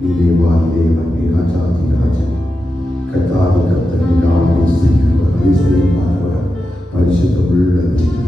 நீ தேவாதி தேவன், நீ ராஜாதி ராஜன், கர்த்தாதி கர்த்தர், நீ ஆளுகை செய்கிறவர், அதிசயமானவர், பரிசுத்த உள்ள தேவன்.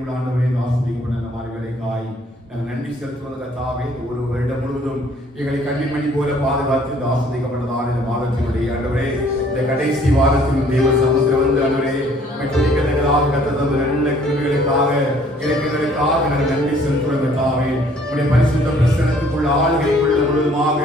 கூட ஆண்டவரே ஆசிரியப்பட்ட இந்த மாதிரி வேலைக்காய் நாங்கள் நன்றி செலுத்துவது கர்த்தாவே. ஒரு வருடம் முழுவதும் எங்களை கண்ணிமணி போல பாதுகாத்து இந்த ஆசிரியப்பட்டதான இந்த மாதத்தினுடைய ஆண்டவரே இந்த கடைசி வாரத்திலும் தேவ சமுத்திரம் வந்து ஆண்டவரே மெட்ரிக்கதற்காக கத்த தந்த நல்ல கிருமிகளுக்காக இலக்குகளுக்காக நாங்கள் நன்றி செலுத்துவது கர்த்தாவே. உடைய பரிசுத்த பிரசனத்துக்குள்ள ஆளுகைக்குள்ள முழுவதுமாக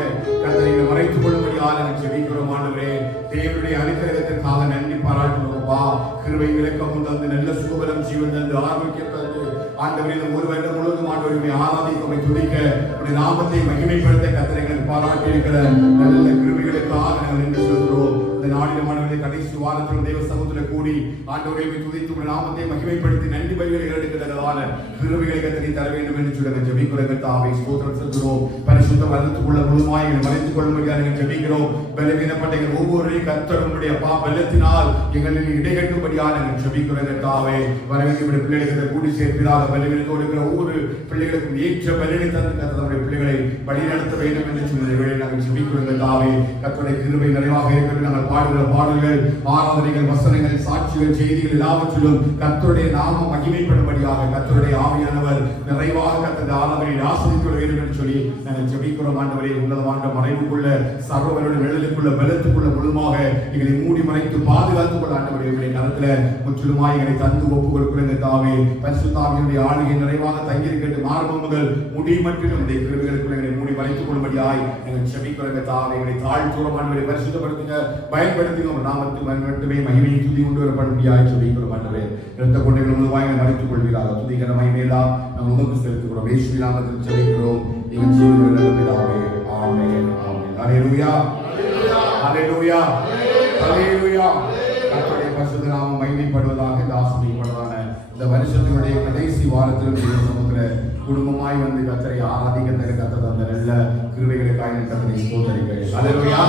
கர்த்தரை மறைத்துக் கொள்ளும்படியாக நாங்கள் ஜெபிக்கிறோம் ஆண்டவரே. தேவனுடைய அனுகிரகத்திற்காக நன்றி பாராட்டுவோம்ப்பா. கிருபை விளக்கம் தந்து நல்ல சுகபலம் ஜீவன் தந்து ஆரோக்கியம் தந்து ஆண்டவரே இந்த ஒரு வருடம் முழுவதும் ஆண்டவரை ஆராதிக்க துதிக்க உடைய நாமத்தை மகிமைப்படுத்த கர்த்தரை எங்களுக்கு பாராட்டி இருக்கிற நல்ல கிருபைகளுக்காக நாங்கள் நன்றி செலுத்துகிறோம். இந்த நாளிலும் ஆண்டவரே கடைசி வாரத்திலும் தேவ சமூகத்தில் கூடி ஆண்டவரை துதித்து உடைய நாமத்தை மகிமைப்படுத்தி நன்றி பலிகளை எடுக்கிறதான கிருபைகளை கர்த்தரை தர வேண்டும் என்று சொல்லுங்க ஜெபிக்கிறோம் கர்த்தாவே. ஸ்தோத்திரம் செலுத்துகிறோம். பரிசுத்த வரத்துக்குள்ள முழுமாய் மறைத்துக் கொள்ளும்படியாக நாங்கள் ஜெபிக்கிறோம். பலவீனப்பட்ட எங்கள் ஒவ்வொருவரையும் கர்த்தர் உம்முடைய பலத்தினால் எங்களில் இடைகட்டும்படியாக நாங்கள் ஜெபிக்கிறோம் கர்த்தாவே. வரவேற்கிற பிள்ளைகளை கூடி சேர்ப்பிதாக பலவீனத்தோடு இருக்கிற ஒவ்வொரு பிள்ளைகளுக்கும் ஏற்ற பலனை தந்து கர்த்தர் நம்முடைய பிள்ளைகளை வழிநடத்த வேண்டும் என்று சொன்ன வேளையில் நாங்கள் ஜெபிக்கிறோம் கர்த்தாவே. கர்த்தருடைய கிருபை நிறைவாக இருக்கிறது. நாங்கள் பாடுகிற பாடல்கள், ஆராதனைகள், வசனங்கள், சாட்சிகள், செய்திகள் எல்லாவற்றிலும் கர்த்தருடைய நாமம் மகிமைப்படும்படியாக கர்த்தருடைய ஆவியானவர் நிறைவாக கர்த்தருடைய ஆராதனையை ஆசீர்வதிக்க வேண்டும் என்று சொல்லி நாங்கள் ஜெபிக்கிறோம் ஆண்டவரே. உன்னதமான மறைவுக்குள்ள சர்வவருடைய நிழலுக்குள்ள பலத்துக்குள்ள முழுமாக எங்களை மூடி மறைத்து பாதுகாத்துக் கொள்ள ஆண்டவரே உடைய கரத்துல முற்றிலுமாய் எங்களை தந்து ஒப்புக் கொடுக்கிறோம் கர்த்தாவே. பரிசுத்த ஆவியினுடைய ஆளுகை நிறைவாக தங்கியிருக்கட்டு மார்பு முதல் முடி மற்றும் இந்த கிருபைகளுக்குள்ள எங்களை மூடி மறைத்துக் கொள்ளும்படியாய் நாங்கள் ஜெபிக்கிறோம் கர்த்தாவே. எங்களை தாழ்த்துறோம் ஆண்டவரே. பரிசுத்தப்படுத்துங்க, பயன்படுத்துங்க. ஒரு நாமத்துக்கு மட்டுமே மகிமையை துதி கொண்டு வரப்படும்படியாய் ஜெபிக்கிறோம் ஆண்டவரே. இரத்த கொண்டைகள் முழுவாய் மறைத்துக் கொள்கிறார்கள். துதிக்கிற மகிமையெல்லாம் நாம் உமக்கு செலுத்துகிறோம். இயேசுவின் நாமத்தில் ஜெபிக்கிறோம் எங்கள் ஜீவனுள்ள பிதாவே. ஆமென் ஆமென். அல்லேலூயா அல்லேலூயா அல்லேலூயா. கர்த்தருடைய பரிசுத்த நாமம் மகிமைப்படுவதாக. இந்த ஆசீர்வதிக்கப்படுவதான இந்த வருஷத்தினுடைய கடைசி வாரத்திலும் சமுத்திர குடும்பமாய் வந்து கர்த்தரை ஆராதிக்க கர்த்தர் அந்த நல்ல கிருபைகளுக்காக கர்த்தரை ஸ்தோத்திரிக்கிறேன். அல்லேலூயா.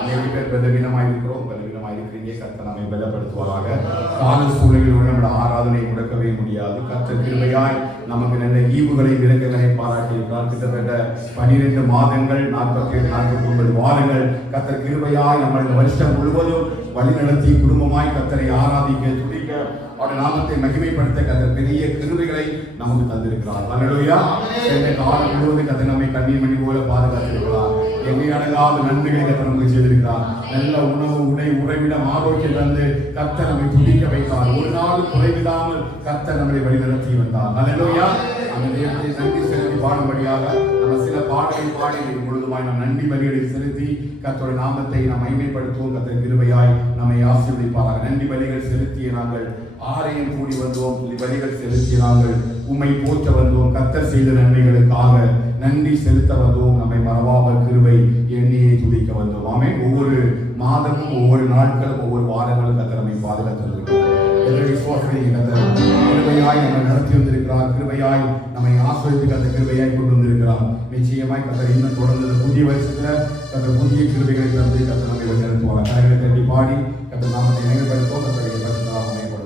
அநேக பேர் பலவீனமாய் இருக்கிறோம், பலவீனமாய் இருக்கிறீங்க. கர்த்தர் நம்மை பலப்படுத்துவாராக. கால சூழ்நிலையில் நம்முடைய ஆராதனை முடக்கவே முடியாது. கர்த்தர் கிருபையாய் நமக்கு நல்ல ஈவுகளை விலங்குகளை பாராட்டியிருக்கிறார். கிட்டத்தட்ட 12 மாதங்கள் 48 வாரங்கள் கர்த்தர் கிருபையாய் நம்ம இந்த வருஷம் முழுவதும் வழிநடத்தி குடும்பமாய் கர்த்தரை ஆராதிக்க துதிக்க அவருடைய நாமத்தை மகிமைப்படுத்த கர்த்தர் பெரிய கிருபைகளை நமக்கு தந்திருக்கிறார். அல்லேலூயா. இந்த காலம் முழுவதும் கர்த்தர் நம்மை கண்ணீர் மணி போல பாதுகாத்திருக்கிறார். எங்கே அடங்காத நன்மைகளை கர்த்தர் நமக்கு செய்திருக்கிறார். நல்ல உணவு, உடை, உறைவிடம், ஆரோக்கியம் தந்து கர்த்தர் நம்மை துதிக்க வைத்தார். ஒரு நாள் குறைவிடாமல் கர்த்தர் நம்மை வழிநடத்தி வந்தார். அல்லேலூயா. அந்த நேரத்தை நன்றி செலுத்தி பாடும்படியாக நம்ம சில பாடலை பாடி முழுதுமாய் நாம் நன்றி பலிகளை செலுத்தி கர்த்தருடைய நாமத்தை நாம் மகிமைப்படுத்துவோம். கர்த்தர் கிருபையாய் நம்மை ஆசீர்வதிப்பார்கள். நன்றி பலிகள் செலுத்திய நாங்கள் ஆரையும் கூடி வந்தோம். பலிகள் செலுத்திய நாங்கள் உம்மை போற்ற வந்தோம். கர்த்தர் செய்த நன்மைகளுக்காக நன்றி செலுத்த வந்தோம். நம்மை மறவாமல் கிருபை எண்ணியை துதிக்க வந்தோம். ஆமென். ஒவ்வொரு மாதமும், ஒவ்வொரு நாட்களும், ஒவ்வொரு வாரங்களும் கர்த்தர் நம்மை பாதுகாத்திருக்கிறார். கிருபையாய் நம்மை நடத்தி வந்திருக்கிறார். கிருபையாய் நம்மை ஆசீர்வதித்து அந்த கிருபையாய் கொண்டு வந்திருக்கிறார். நிச்சயமாய் கர்த்தர் இன்னும் தொடர்ந்து புதிய வருஷத்துல கர்த்தர் புதிய கிருபைகளை தந்து கர்த்தர் நம்மை வழிநடத்துவார். கரங்களை தட்டி பாடி கர்த்தர் நாமத்தை மேம்படுத்துவோம். கர்த்தருடைய பரிசுத்தமாக மேம்படுவார்.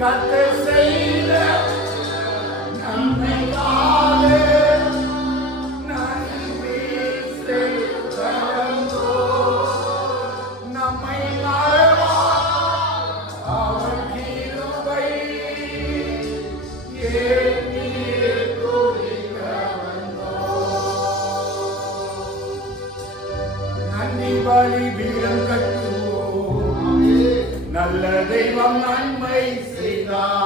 கர்த்தர் செய்த நன்மைக்காக நன்றி செலுத்துகிறோம். நம்மை மறவார் அவர் கிருபை ஏற்றியே துதிக்க வந்தோம். நன்றி பலிபீடம் கட்டுவோம். நல்ல தெய்வம் நன்மை செய்தார்.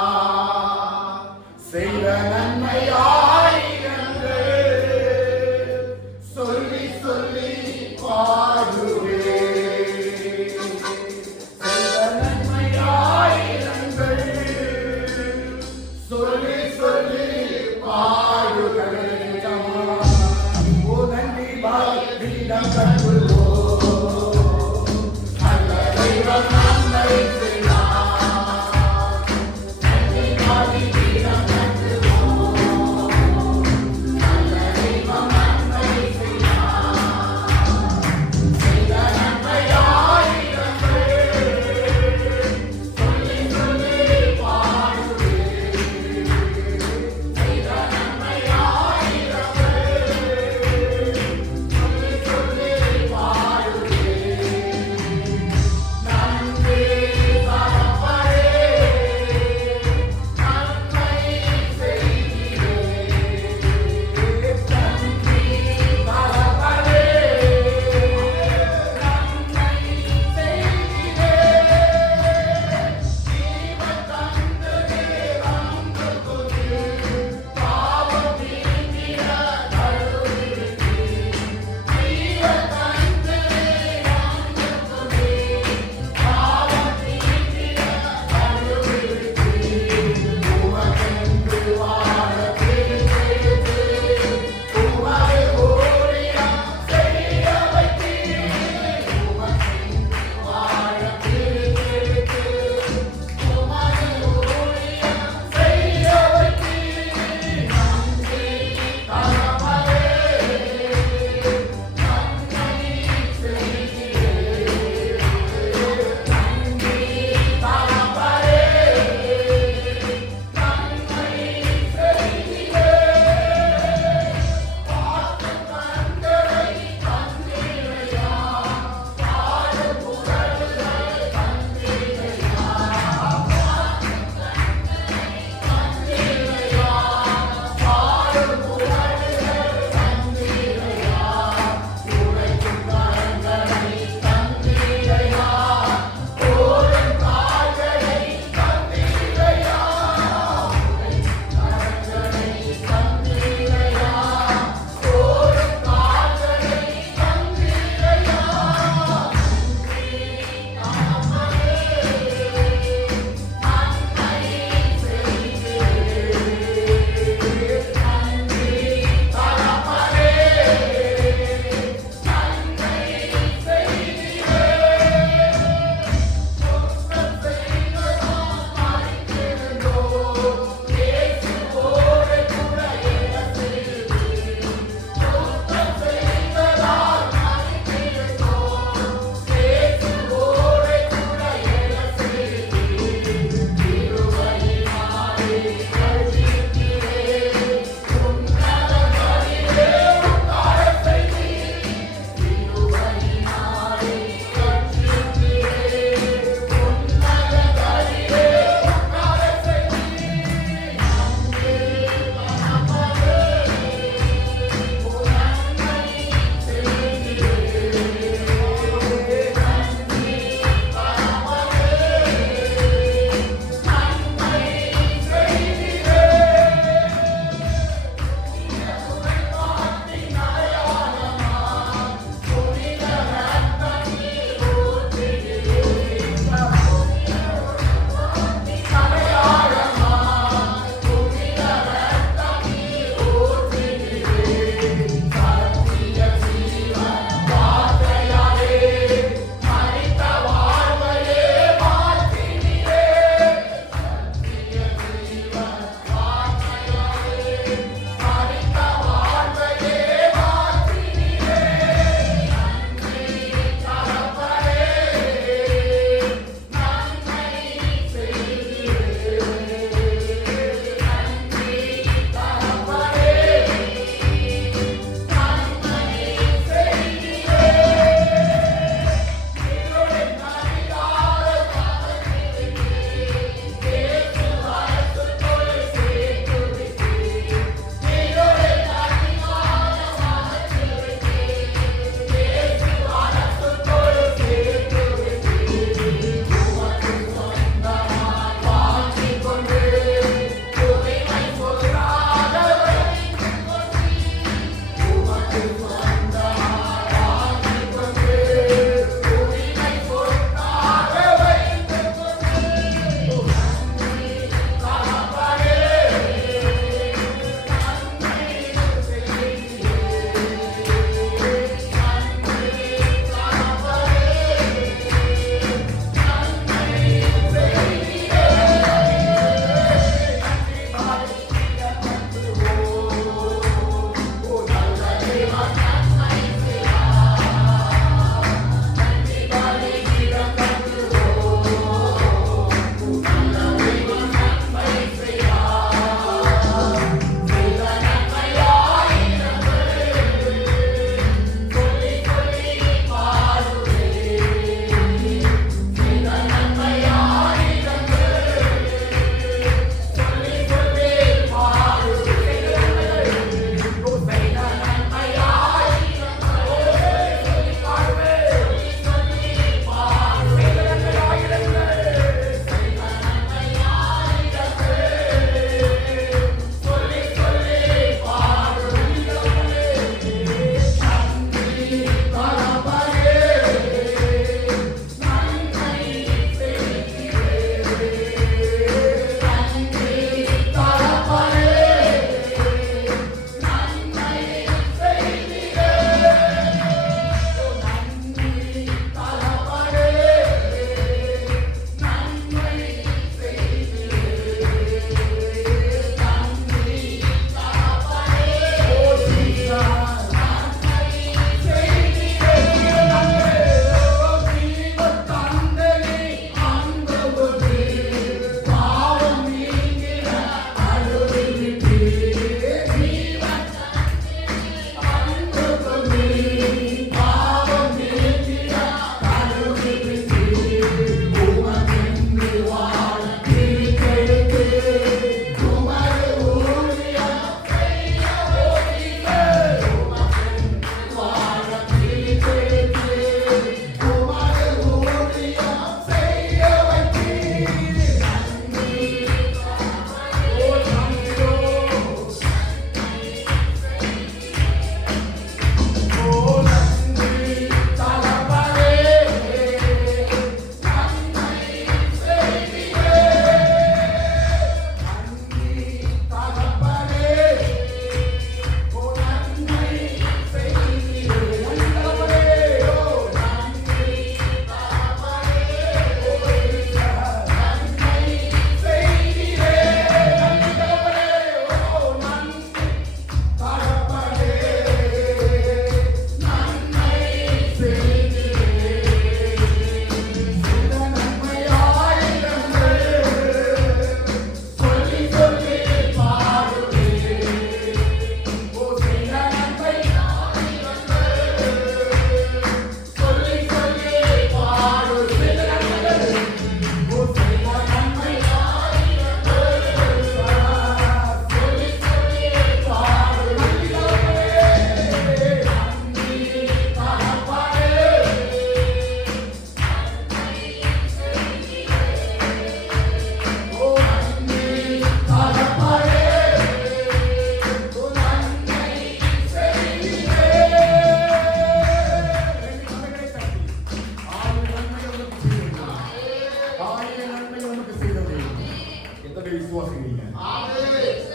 பேர் விசுவாசிக்கிறீங்க?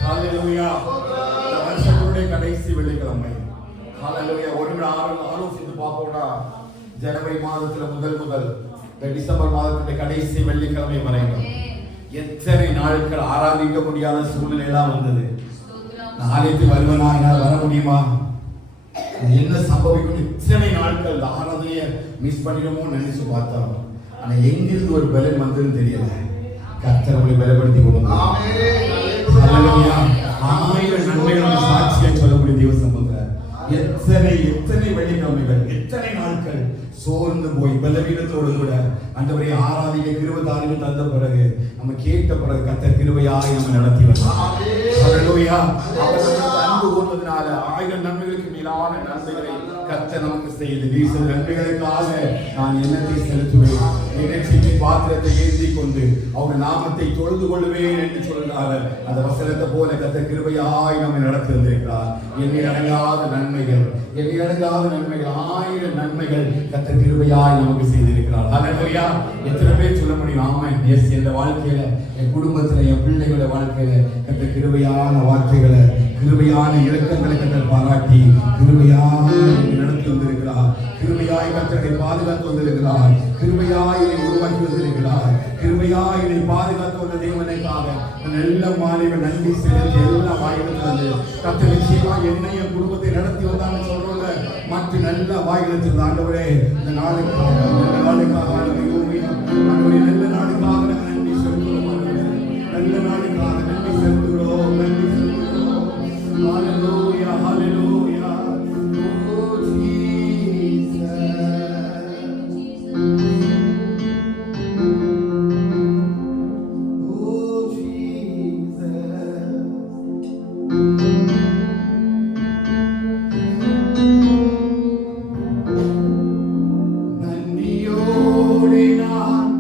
ஹalleluya. இந்த வருஷத்துடைய கடைசி வெள்ளிக்கிழமை. ஹalleluya. ஒரு நிமிடம் ஆலோசித்து பார்ப்போம்னா ஜனவரி மாதத்துல முதல் இந்த டிசம்பர் மாதத்துடைய கடைசி வெள்ளிக்கிழமை வரைக்கும் எத்தனை நாட்கள் ஆராதிக்க முடியாத சூழ்நிலை எல்லாம் வந்தது. நாளைக்கு வருவனா, என்னால் வர முடியுமா, என்ன சம்பவிக்கும், இத்தனை நாட்கள் இந்த ஆராதனையை மிஸ் பண்ணிடுமோ நினைச்சு பார்த்தோம். ஆனா எங்கிருந்து ஒரு பலன் வந்ததுன்னு தெரியல. கர்த்தர் உங்களை பலப்படுத்தி கொடுத்தார். ஹalleluya. 1000 நன்மைகள் சாட்சியை சொல்லக்கூடிய தேவ சமூகத்துல எத்தனை வெள்ளிக்கிழமைகள், எத்தனை நாட்கள் சோர்ந்து போய் பலவீனத்தோடு கூட ஆண்டவரை ஆராதிக்க கிருபை தாரிகள் தந்த பிறகு நம்ம கேட்ட பிறகு கர்த்தர் கிருபையாய் நம்ம நடத்தி வந்தார். ஹalleluya. அவர் அன்பு கூர்ந்ததினால 1000 நன்மைகளுக்கு மேலான நன்மைகளை கர்த்தர் நமக்கு செய்து வீச நன்மைகளுக்காக நான் என்னத்தை செலுத்துவேன், நிகழ்ச்சிக்கு பாத்திரத்தை ஏந்தி கொண்டு அவர் நாமத்தை தொழுது கொள்வேன் என்று சொல்கிறார். அந்த வசனத்தை போல கர்த்தர் கிருபையாய் நம்மை நடத்தி வந்திருக்கிறார். எண்ணில் அடங்காத நன்மைகள், 1000 நன்மைகள் கர்த்தர் கிருபையாய் நமக்கு செய்திருக்கிறார். ஹalleluya. எத்தனை பேர் சொல்ல முடியும் ஆமென்? எஸ். என் வாழ்க்கையில, என் குடும்பத்துல, என் பிள்ளைகளோட வாழ்க்கையில கர்த்தர் கிருபையான வார்த்தைகளை, கிருபையான இரக்கங்களை கர்த்தர் பாராட்டி கிருபையாக நடத்தி வந்திருக்கிறார். கிருபையாய் கர்த்தரை பாதுகாத்து வந்திருக்கிறார். கிருபையாய் உருவாக்கி வந்திருக்கிறார். கிருபையாய் பாதுகாத்து வந்த தேவனுக்காக நல்ல மாலைவ நன்றி செலுத்தி எல்லா வாய்களும் கர்த்தர் நிச்சயமா என்னையும் குடும்பத்தை நடத்தி வந்தான்னு சொல்றோம். மற்ற நல்ல வாய்களுக்கு ஆண்டவரே இந்த நாளுக்காக நல்ல நாளுக்காக நல்ல நாளுக்காக நன்றி செலுத்துகிறோம். நல்ல நாளுக்காக நன்றி செலுத்துகிறோம். நன்றி செலுத்துகிறோம். ஹalleluya, ஹalleluya. ஓ ஜீசஸ், ஓ ஜீசஸ். நன்றியோடு நான்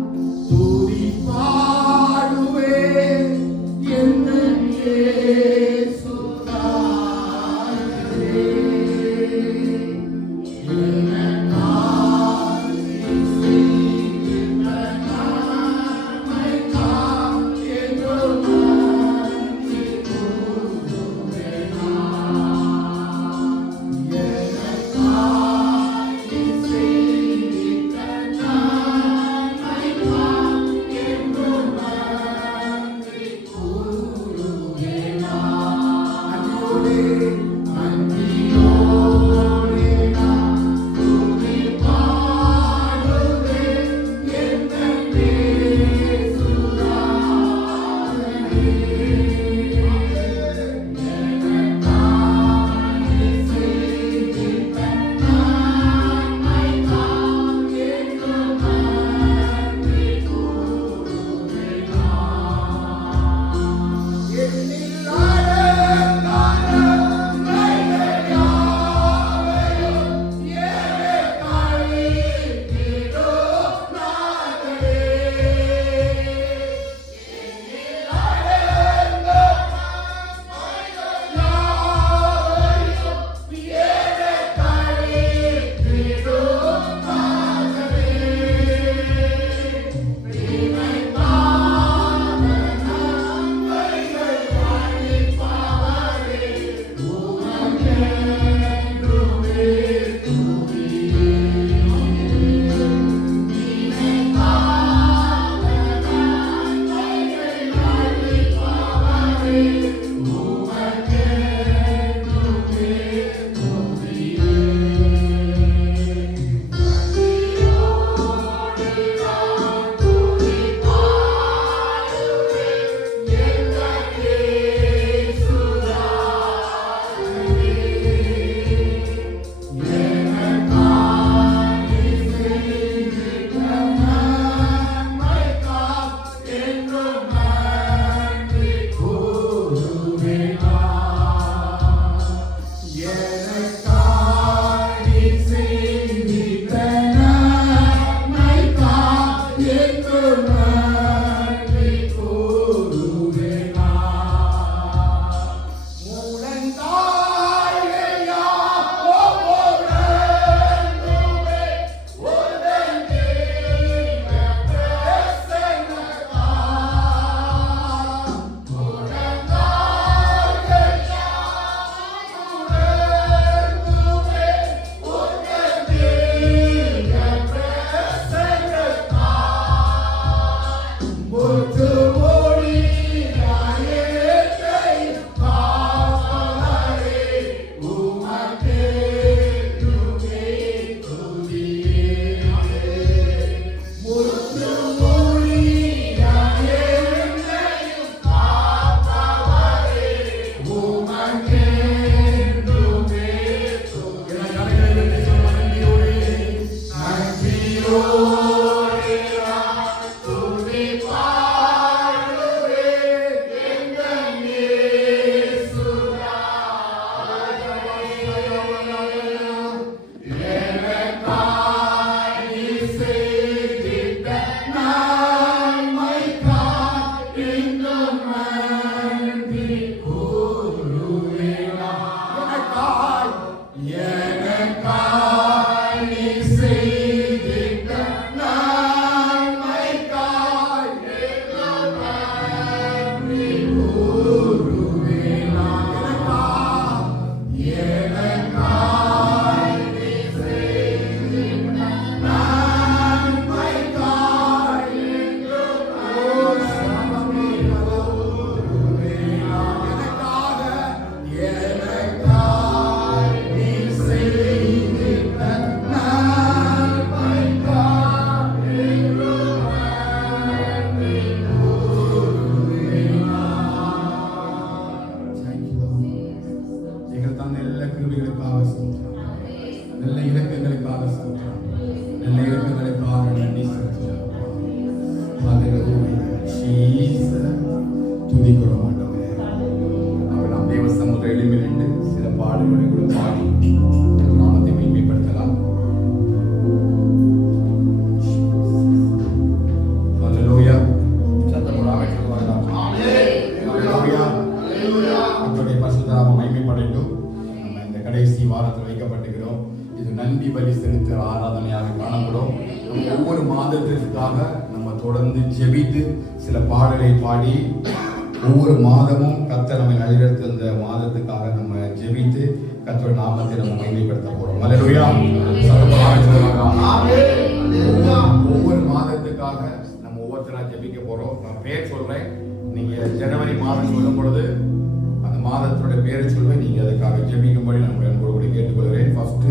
கடைசி வாரத்தில் வைக்கப்பட்டிருக்கிறோம். இது நன்றி பலி செலுத்த ஆராதனையாக காணப்படும். ஒவ்வொரு மாதத்திற்காக நம்ம தொடர்ந்து ஜெபித்து சில பாடலை பாடி ஒவ்வொரு மாதமும் கர்த்தர் நம்மை வழிநடத்தி இந்த மாதத்துக்காக நம்ம ஜெபித்து கர்த்தருடைய நாமத்தை நம்ம மகிமைப்படுத்த போறோம். அல்லேலூயா. ஒவ்வொரு மாதத்துக்காக நம்ம ஒவ்வொருத்தரா ஜெபிக்க போறோம். நான் பேர் சொல்றேன். நீங்க ஜனவரி மாதம் சொல்லும் பொழுது அந்த மாதத்தோட பேரை சொல்வேன். நீங்க அதுக்காக ஜெபிக்கும்படி நான் உங்களோட கூட கேட்டுக்கொள்கிறேன். ஃபர்ஸ்ட்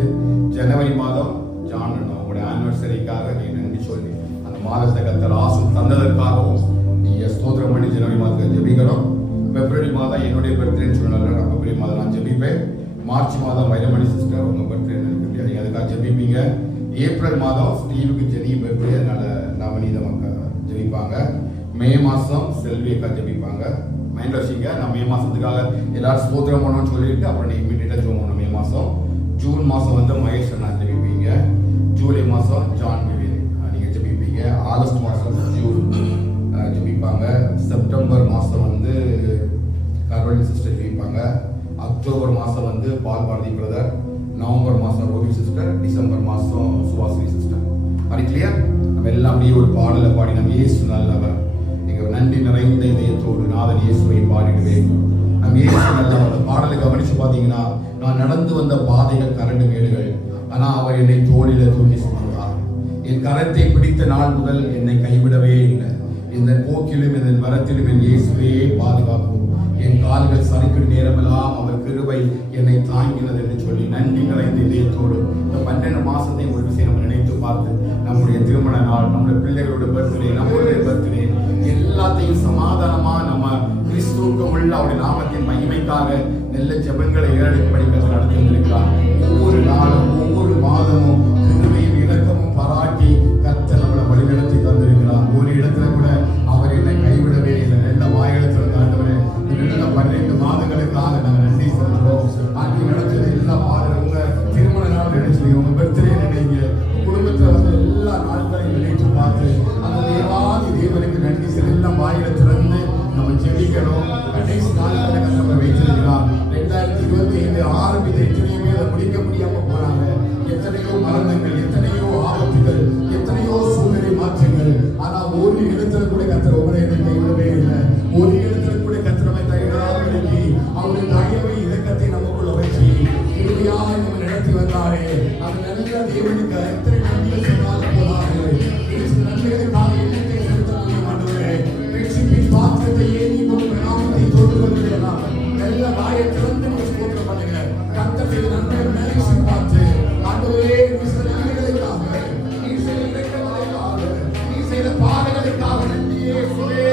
ஜனவரி மாதம் ஜான் உங்களுடைய ஆனிவர்சரிக்காக நீங்க நன்றி சொல்லி அந்த மாதத்தை கர்த்தர் ஆசீர்வாதம் தந்ததற்காகவும் நீங்க ஸ்தோத்திரம் பண்ணி ஜனவரி மாதத்தை ஜெபிக்கணும். பிப்ரவரி மாதம் என்னுடைய பர்த்டேன்னு சொன்னால நான் பிப்ரவரி மாதம் நான் ஜெபிப்பேன். மார்ச் மாதம் வைரமணி சிஸ்டர் உங்க பர்த்டே இருக்கு, நீங்க அதுக்காக ஜெபிப்பீங்க. ஏப்ரல் மாதம் ஸ்டீவுக்கு ஜெனி பர்த்டே, அதனால நவநீத மக்கள் ஜெபிப்பாங்க. மே மாதம் செல்வி அக்கா ஜெபிப்பாங்க. மைண்ட் வச்சிங்க, நான் மே மாதத்துக்காக எல்லாரும் ஸ்தோத்திரம் பண்ணணும்னு சொல்லிட்டு அப்புறம் நீங்கள் இமீடியட்டாக ஜோம் பண்ணணும். மே மாதம் ஜூன் மாதம் வந்து மகேஷ் அண்ணா ஜெபிப்பீங்க. ஜூலை மாதம் ஜான் விவேன் நீங்கள் ஜெபிப்பீங்க. ஆகஸ்ட் மாதம் ஜூன் ஜெபிப்பாங்க. செப்டம்பர் மாதம் வந்து கரோலின் சிஸ்டர் ஜெபிப்பாங்க. அக்டோபர் மாதம் வந்து பால் பாரதி பிரதர். நவம்பர் மாதம் ரோஹி சிஸ்டர். டிசம்பர் மாதம் சுவாசினி சிஸ்டர். அது கிளியர். நம்ம எல்லாம் அப்படியே ஒரு பாடலை பாடி நம்ம இயேசு நல்லவர், நீங்கள் நன்றி நிறைந்த இதயத்தோடு நாதன் இயேசுவை பாடிடுவேன். நம்ம இயேசு நல்லவர். அந்த பாடலை கவனித்து பார்த்தீங்கன்னா, நான் நடந்து வந்த பாதைகள் கரண்டு மேடுகள், ஆனால் அவர் என்னை தோளில் தூக்கி சுமந்தார். என் கரத்தை பிடித்த நாள் முதல் என்னை கைவிடவே இல்லை. இந்த போக்கிலும் இந்த வரத்திலும் என் இயேசுவே பாதுகாக்கும். என் கால்கள் சறுக்கிடும் நேரமெல்லாம் அவர் கிருபை என்னை தாங்கினது என்று சொல்லி நன்றி நிறைந்த இதயத்தோடு இந்த 12 மாசத்தை ஒரு விஷயம் நம்ம நினைத்து பார்த்து நம்முடைய திருமண நாள், நம்முடைய பிள்ளைகளோட பர்த்டே, நம்மளுடைய பர்த்டே எல்லாத்தையும் சமாதானமா நம்ம கிறிஸ்துவுக்கு உள்ள அவருடைய நாமத்தின் மகிமைக்காக நல்ல ஜெபங்களை ஏறெடுக்கும்படி கர்த்தர் நடத்தி வந்திருக்கிறார். ஒவ்வொரு நாளும் ஒவ்வொரு மாதமும் கிருபையும் இரக்கமும் பாராட்டி கர்த்தர் நம்மளை வழிநடத்தி தந்திருக்கிறார். ஒரு இடத்துல கூட அவர் என்னை கைவிடவே இல்லை. நல்ல வாயிடத்தில் தாண்டவரே 12 மாதங்களுக்காக நாங்கள் நன்றி செலுத்துறோம். அன்றைக்கு நடக்கிற எல்லா பாதங்க திருமண நாள் நினைச்சு, உங்க பர்த்டே நினைங்க, குடும்பத்தில் வந்து எல்லா நாட்களையும் நினைத்து பார்த்து அந்த தேவாதி தேவனுக்கு நன்றி செலுத்த எல்லாம் வாயில திறந்து நம்ம ஜெபிக்கணும். கடைசி நாட்களை நம்ம வைத்திருக்கிறார். 2025 ஆரம்பித்த எத்தனையோ பேர் அதை முடிக்க முடியாம போறாங்க. எத்தனையோ மரணங்கள், எத்தனையோ ஆபத்துகள், எத்தனையோ சூழ்நிலை மாற்றங்கள். ஆனா ஒரு இடத்துல கூட கர்த்தர் உங்களை கைவிடவே இல்லை. ஒரு இடத்துல கூட கர்த்தரை கைவிடாதபடிக்கு அவருடைய தயவை இரக்கத்தை நமக்குள்ள வச்சு இறுதியாக நம்ம நடத்தி வந்தாரே. அது நல்ல தேவனுக்கு எத்தனை நன்றிகள் சொன்னாலும் போதாது. நன்றிகளுக்காக எண்ணத்தை செலுத்த முடியும். ஆண்டவரே, ரட்சிப்பின் பாத்திரத்தை ஏந்தி கொண்டு நாமத்தை தொழுவது எல்லாம் நல்ல வாயை திறந்து ஸ்தோத்திரம் பண்ணுங்க. கர்த்தரை நன்மையை நினைச்சு பார்த்து ஆண்டவரே நன்மைகளுக்காக நீ செய்த இரக்கங்களுக்காக நீ செய்த பாடுகளுக்காக நன்றி இயேசுவே.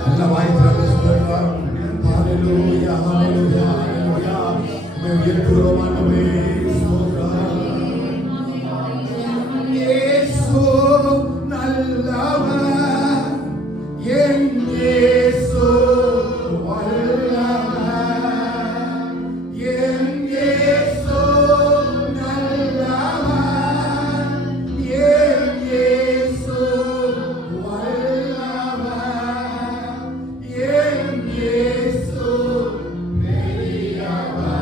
நல்ல வாயை திறந்து ஸ்தோத்திரம். ஹalleluya ஹalleluya ஹalleluya. மே உயர்த்துகிறோம் ஆண்டவரே. இயேசு நல்லவர், என் இயேசு வல்லவர், என் இயேசு நல்லவர், என் இயேசு வல்லவர், என் இயேசு பெரியவர்,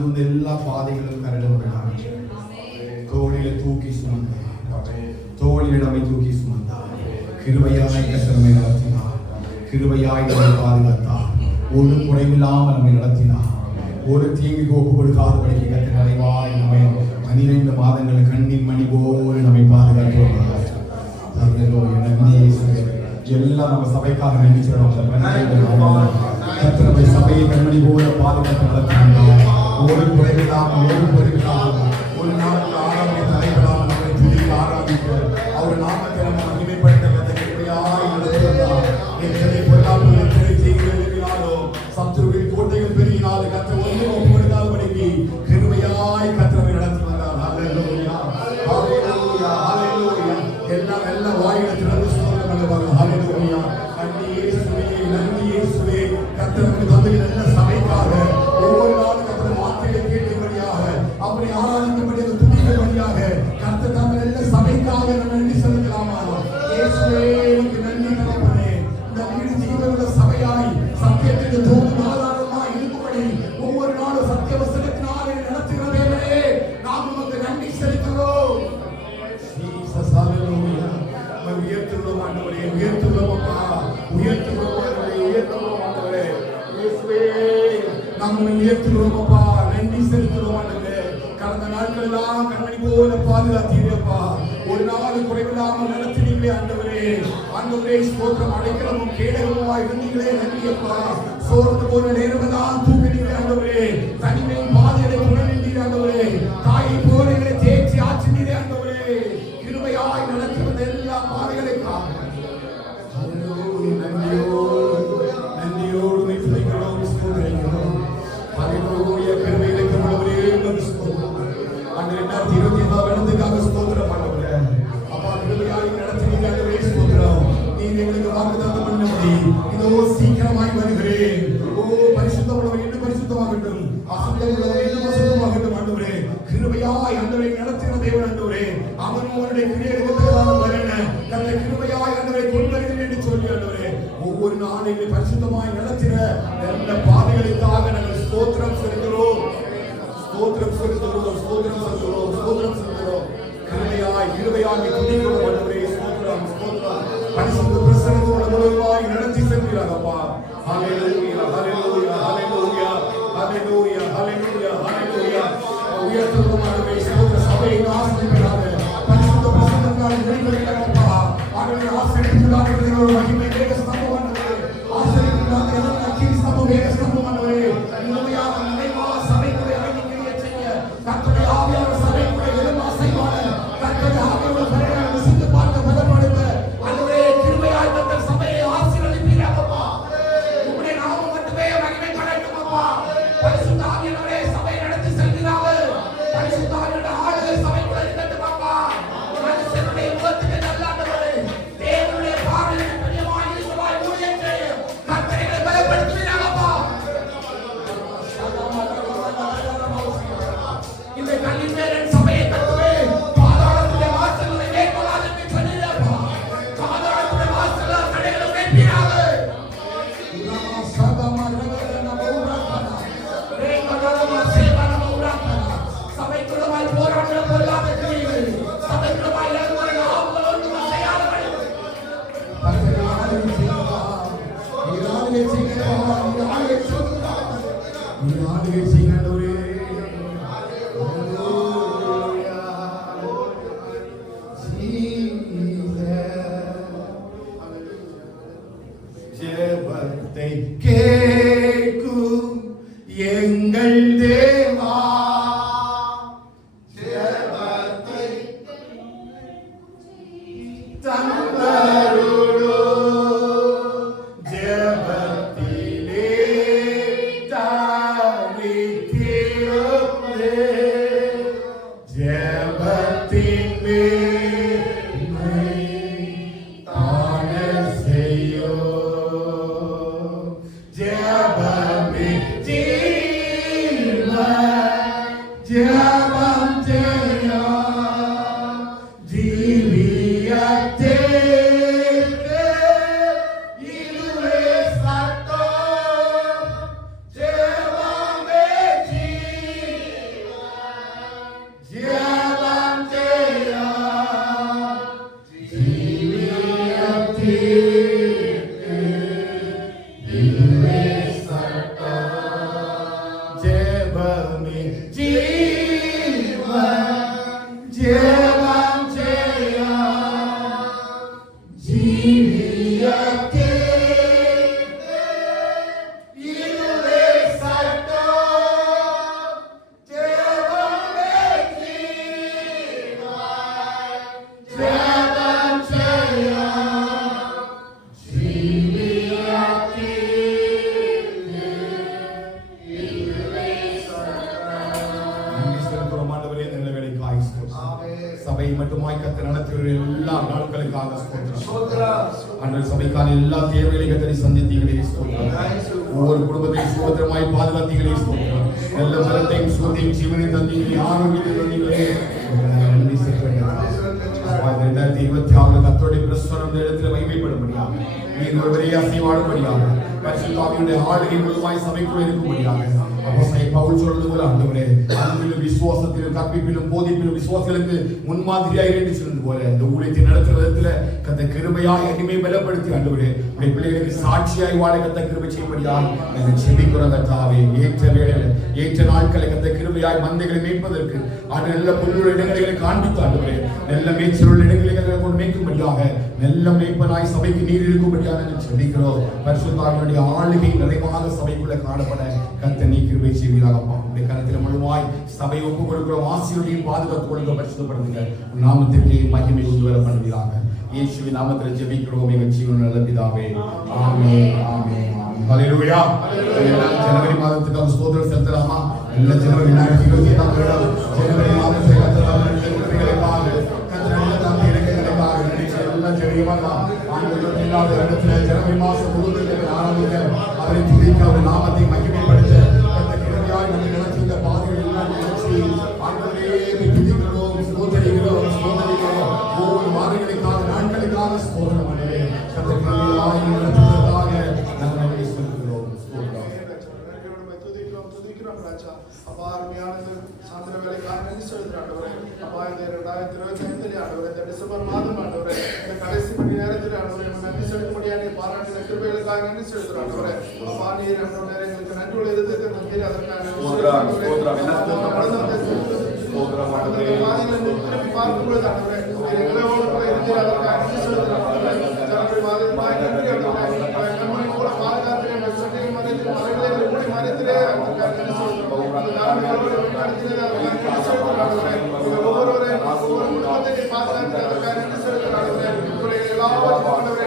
நடந்து வந்த எல்லா பாதைகளும் கரடுமுரடாக தோளில தூக்கி சுமந்தார். தோளில நம்மை தூக்கி சுமந்தார். கிருபையாய் கர்த்தர் நம்மை நடத்தினார். கிருபையாய் நம்மை பாதுகாத்தார். ஒரு குறைவில்லாமல் நம்மை நடத்தினார். ஒரு தீங்குக்கு ஒப்பு கொடுக்காதபடிக்கு கர்த்தர் நிறைவாய் நம்மை 12 மாதங்கள் கண்ணின் மணி போல நம்மை பாதுகாத்து எல்லாம் நம்ம சபைக்காக நினைச்சிடணும். கர்த்தர் சபையை கண்மணி போல பாதுகாத்து நடத்தினார். ஒரு குறைவில்லாமல் ஒரு நாள் ஆராதனை தலைவராக நம்மை துதிக்க ஆராதிக்க அவர் நாமத்தை நம்ம மகிமைப்படுத்த கர்த்தர் கிருபையாய் நடத்தினார். எத்தனை பொல்லாப்பு எத்தனை தீங்குகள் எழுதினாலும் சத்துருவின் கோட்டைகள் பெருகினாலும் கர்த்தர் ஒன்றும் ஒப்பு கொடுக்காதபடிக்கு கிருபையாய் கர்த்தரை நடத்தினார். ஹல்லேலூயா ஹல்லேலூயா ஹல்லேலூயா. எல்லாம் நல்ல வாயில திறந்து சொல்லுங்க. ஹல்லேலூயா. நன்றி இயேசுவே, நன்றி இயேசுவே. கர்த்தருக்கு தந்த நல்ல சபைக்காக ஒவ்வொரு நாளும் கர்த்தர் வார்த்தையை கேட்கும்படியாக அவரை ஆராதிக்கும்படி அந்த துதிகள் வழியாக கர்த்தர் தந்த நல்ல சபைக்காக நம்ம நன்றி செலுத்தலாமா? இயேசுவே நன்றி தகப்பனே. இந்த வீடு ஜீவனுள்ள சபையாய் சத்தியத்திற்கு தோன்றும் ஆதாரமாய் இருக்கும்படி ஒவ்வொரு நாளும் சத்திய வசனத்தினாலே நடத்துகிற தேவனே நாம் உமக்கு நன்றி செலுத்துகிறோம். ஜீசஸ் ஹல்லேலூயா. உயர்த்துகிறோம் ஆண்டவரே, உயர்த்துகிறோம் அப்பா, உயர்த்துகிறோம் ஆண்டவரே, உயர்த்துகிறோம் ஆண்டவரே. இயேசுவே நாம் உம்மை உயர்த்துகிறோம் அப்பா, நன்றி செலுத்துகிறோம் ஆண்டவரே. கடந்த நாட்கள் எல்லாம் கண்மணி போல பாதுகாத்தீரப்பா. ஒரு நாள் குறைவில்லாமல் நடத்தினீங்களே ஆண்டவரே. ஆண்டவரே ஸ்தோத்திரம். அடைக்கலமும் கேடகமுமாய் இருந்தீங்களே, நன்றியப்பா. சோர்ந்து போன நேரமெல்லாம் தூக்கினீங்களே ஆண்டவரே. தனிமை பாதையை துணை நின்றீர் ஆண்டவரே. தாயை போல எங்களை தேய்ச்சி ஆற்றினீரே ஆண்டவரே. கிருபையாய் நடத்தி வந்த எல்லா பாதைகளுக்காக நன்றியோடு துதிக்கிறோம், ஸ்தோத்திரிக்கிறோம். ஹல்லேலூயா. கிருபைகளுக்கு ஆண்டவரே ஸ்தோத்திரம். அந்த 2025 வருடத்துக்காக ஸ்தோத்திரம் ஆண்டவரே. அப்பா கிருபையாய் நடத்தினீங்க ஆண்டவரே, ஸ்தோத்திரம். நீர் எங்களுக்கு வாக்குத்தத்தம் பண்ணபடி இதோ சீக்கிரமாய் வருகிறேன். ஓ பரிசுத்த உள்ளவர் இன்னும் பரிசுத்தமாகட்டும், அசுத்த உள்ளவர் இன்னும் அசுத்தமாகட்டும் ஆண்டவரே. கிருபையாய் ஆண்டவரை நடத்துகிற தேவன் ஆண்டவரே. அவனுடைய கிரியைகளுக்கு தக்கதான பலனை தன்னை கிருபையாய் ஆண்டவரை கொண்டு வருகிறேன் என்று சொல்லி ஆண்டவரே ஒவ்வொரு நாளையும் பரிசுத்தமாய் நடத்தின நல்ல பாதைகளுக்காக நாங்கள் ஸ்தோத்திரம் செலுத்துகிறோம், ஸ்தோத்திரம் செலுத்துகிறோம், ஸ்தோத்திரம் செலுத்துகிறோம், ஸ்தோத்திரம் செலுத்துகிறோம். கிருபையாய் துதிக்கிறோம் ஆண்டவரே. ஸ்தோத்திரம், ஸ்தோத்திரம். பரிசுத்த பிரசன்னத்தோடு முழுமையாய் நடத்தி செல்கிறாரப்பா. ஹல்லேலூயா ஹல்லேலூயா ஹல்லேலூயா ஹல்லேலூயா ஹல்லேலூயா ஹல்லேலூயா. உயர்த்துகிறோம் ஆண்டவரே. ஸ்தோத்திர சபையை ஆசீர்வதிக்கிறாரே. பரிசுத்த பிரசன்னத்தால் நிறைந்திருக்கிறப்பா. ஆண்டவரே ஆசீர்வதிக்கிறாரே. ஒரு மகிமை வேக ஸ்தம்பம் ஆண்டவரே. ஆசீர்வதிக்கிறாரே. எல்லாம் அக்கினி ஸ்தம்பம் வேக ஸ்தம்பம் ஆண்டவரே. முழுமையாக நிறைவாக சபைக்குள்ளே இறங்கி கிரியை செய்ய கர்த்தருடைய ஆவியானவர் சபைக்குள்ளே எழும் அசைவாட கர்த்தருடைய ஆவியானவர் பரிணாம விசுத்து பார்க்க பலப்படுத்த ஆண்டவரே கிருபையாய் தந்த சபையை ஆசீர்வதிப்பீராகப்பா. உம்முடைய நாமம் மட்டுமே மகிமை படட்டுமப்பா. பரிசுத்த ஆவியானவரே சபை நடத்தி செல்கிறார்கள். பரிசுத்த ஆவியானவருடைய ஆளுகை சபைக்குள்ளே இருக்கட்டுமப்பா. மனுஷனுடைய முகத்துக்கு நல்ல ஆண்டவரே, தேவனுடைய பார்வைக்கு பிரியமாய் இயேசுவாய் ஊழியம் செய்ய கர்த்தரை பலப்படுத்துவீராகப்பா. இந்த கலிமேரன் சபையை கட்டுவே பாதாளத்திலே வாசல்களை மேற்கொள்ளாது என்று சொன்னீரப்பா. பாதாளத்திலே வாசல்கள் கடைகளை மேற்பீராக சபைக்குள்ளமாய் போராடுற பொல்லாத கிரியைகள் சபைக்குள்ளமாய் இறங்குகிற ஆவுகளோடு செய்யாதபடி ஜெபத்தை கேட்கும் எங்கள் தேவா, ஜெபத்தை தந்தருளோ, ஜெபத்திலே தானித்திருப்பே, ஜெபத்தின் மேன்மை காண செய்யோ. ஜெபமே ஜீவன், ஜெபம் ஜெயம், ஜீவியத்திற்கு இதுவே சட்டம். ஜெபமே ஜீவன், சபை மட்டுமாய் கர்த்தர் நடத்துகிற எல்லா நாட்களுக்காக ஸ்தோத்திரம். அன்று சபைக்கான எல்லா தேவைகளையும் கர்த்தரை சந்தித்தீங்களே ஸ்தோத்திரம். ஒவ்வொரு குடும்பத்தையும் சுதந்திரமாய் பாதுகாத்தீங்களே ஸ்தோத்திரம். நல்ல பலத்தையும் சுகத்தையும் ஜீவனையும் தந்தீங்களே, ஆரோக்கியத்தை தந்தீங்களே. நன்றி செலுத்துகிறேன். 2026 கர்த்தருடைய பிரசன்னம் இந்த இடத்துல மகிமைப்படும்படியாக, நீர் ஒருவரே அசைவாடும்படியாக, பரிசுத்த ஆவியுடைய ஆளுகை முழுமையாய் சபைக்குள் இருக்கும்படியாக அப்போஸ்தலன் பவுல் சொல்றது போல ஆண்டவரே, அன்பிலும் விசுவாசத்திலும் கற்பிப்பிலும் போதிப்பிலும் விசுவாசிகளுக்கு முன்மாதிரியாய் இருந்து சொன்னது போல இந்த ஊழியத்தை நடத்துற விதத்துல கத்த கிருபையாய் அடிமை பலப்படுத்தி ஆண்டவரே உடைய பிள்ளைகளுக்கு சாட்சியாய் வாழ கத்த கிருபை செய்யும்படியாக நாங்கள் செபிக்கிறோம் கர்த்தாவே. ஏற்ற வேளையில ஏற்ற நாட்களை கத்த கிருபையாய் மந்தைகளை மேய்ப்பதற்கு ஆண்டு நல்ல புல்லுள்ள இடங்களை காண்பித்து ஆண்டவரே நல்ல மேய்ச்சலுள்ள இடங்களை கொண்டு மேய்க்கும்படியாக நல்ல மேய்ப்பனாய் சபைக்கு நீர் இருக்கும்படியாக நாங்கள் செபிக்கிறோம். பரிசுத்த ஆவியுடைய ஆளுகை நிறைவாக சபைக்குள்ள காணப்பட கத்த நீ கிருபை செய்வீராகப்பா. உடைய கரத்தில் முழுமாய் சபை ஒப்பு கொடுக்கிறோம். ஆசீர்வதியும் பாதுகாத்து கொடுக்க பரிசுத்தப்படுத்துங்க. நாமத்திற்கு மகிமை கொண்டு வர பண்ணுவீராக. இயேசுவின் நாமத்தில் ஜெபிக்கிறோம் எங்கள் ஜீவன் நல்ல பிதாவே. ஆமென் ஆமென் ஆமென். ஹல்லேலூயா. ஜனவரி மாதத்துக்கு ஸ்தோத்திரம் செலுத்தலாமா? நல்ல ஜனவரி 2024 ஜனவரி மாதத்தை கர்த்தர் ஜனவரி மாதம் முழுவதும் ஆரம்பிக்க அவரை துதிக்க அவர் நாமத்தை மகிமைப்படுத்த கர்த்தர் கிருபையாய் நம்மை நடத்துகிற பாதைகள் எல்லாம் நிகழ்ச்சி ஆண்டவரே துதிக்கிறோம், ஸ்தோத்திரிக்கிறோம். ஒவ்வொரு வாரங்களுக்காக நாட்களுக்காக ஸ்தோத்திரம் ஆண்டவரே. கர்த்தர் கிருபையாய் நடத்துவதற்காக நாங்கள் நன்றி செலுத்துகிறோம். துதிக்கிறோம் ராஜா. அப்பா அருமையான சாயந்தர வேலைக்காக நன்றி செலுத்துகிறோம் ஆண்டவரே. அப்பா இந்த 2025 ஆண்டவரே, இந்த டிசம்பர் மாதம் ஆண்டவரே, இந்த கடைசி மணி நேரத்தில் ஆண்டவரே நன்றி செலுத்தும்படியாக பாராட்டின கிருபைகளுக்காக நன்றி செலுத்துகிறோம் ஆண்டவரே. அப்பா நீர் ஆண்டவரே எங்களுக்கு நன்றியோடு எதிர்த்து நன்றி அதற்காக பார்க்கும் பொழுது ஆண்டவரே எங்களோடு கூட இருந்து அதற்காக நன்றி செலுத்துகிறோம் ஆண்டவரே. ஜனவரி மாதத்திற்காக நன்றி ஆண்டவரே. கண்மணி கூட பாதுகாத்து சொன்னை மதத்தில் மறைகளே மூடி மறைத்திலே அதற்காக நன்றி செலுத்துகிறோம். அந்த நாடுகளோடு வழிநடத்திலே அதற்காக நன்றி செலுத்துகிறோம் ஆண்டவரே. ஒவ்வொரு குடும்பத்தை பாதுகாத்து அதற்காக நன்றி செலுத்துகிறோம் ஆண்டவரே. உங்களுடைய எல்லாவற்றையும் ஆண்டவரே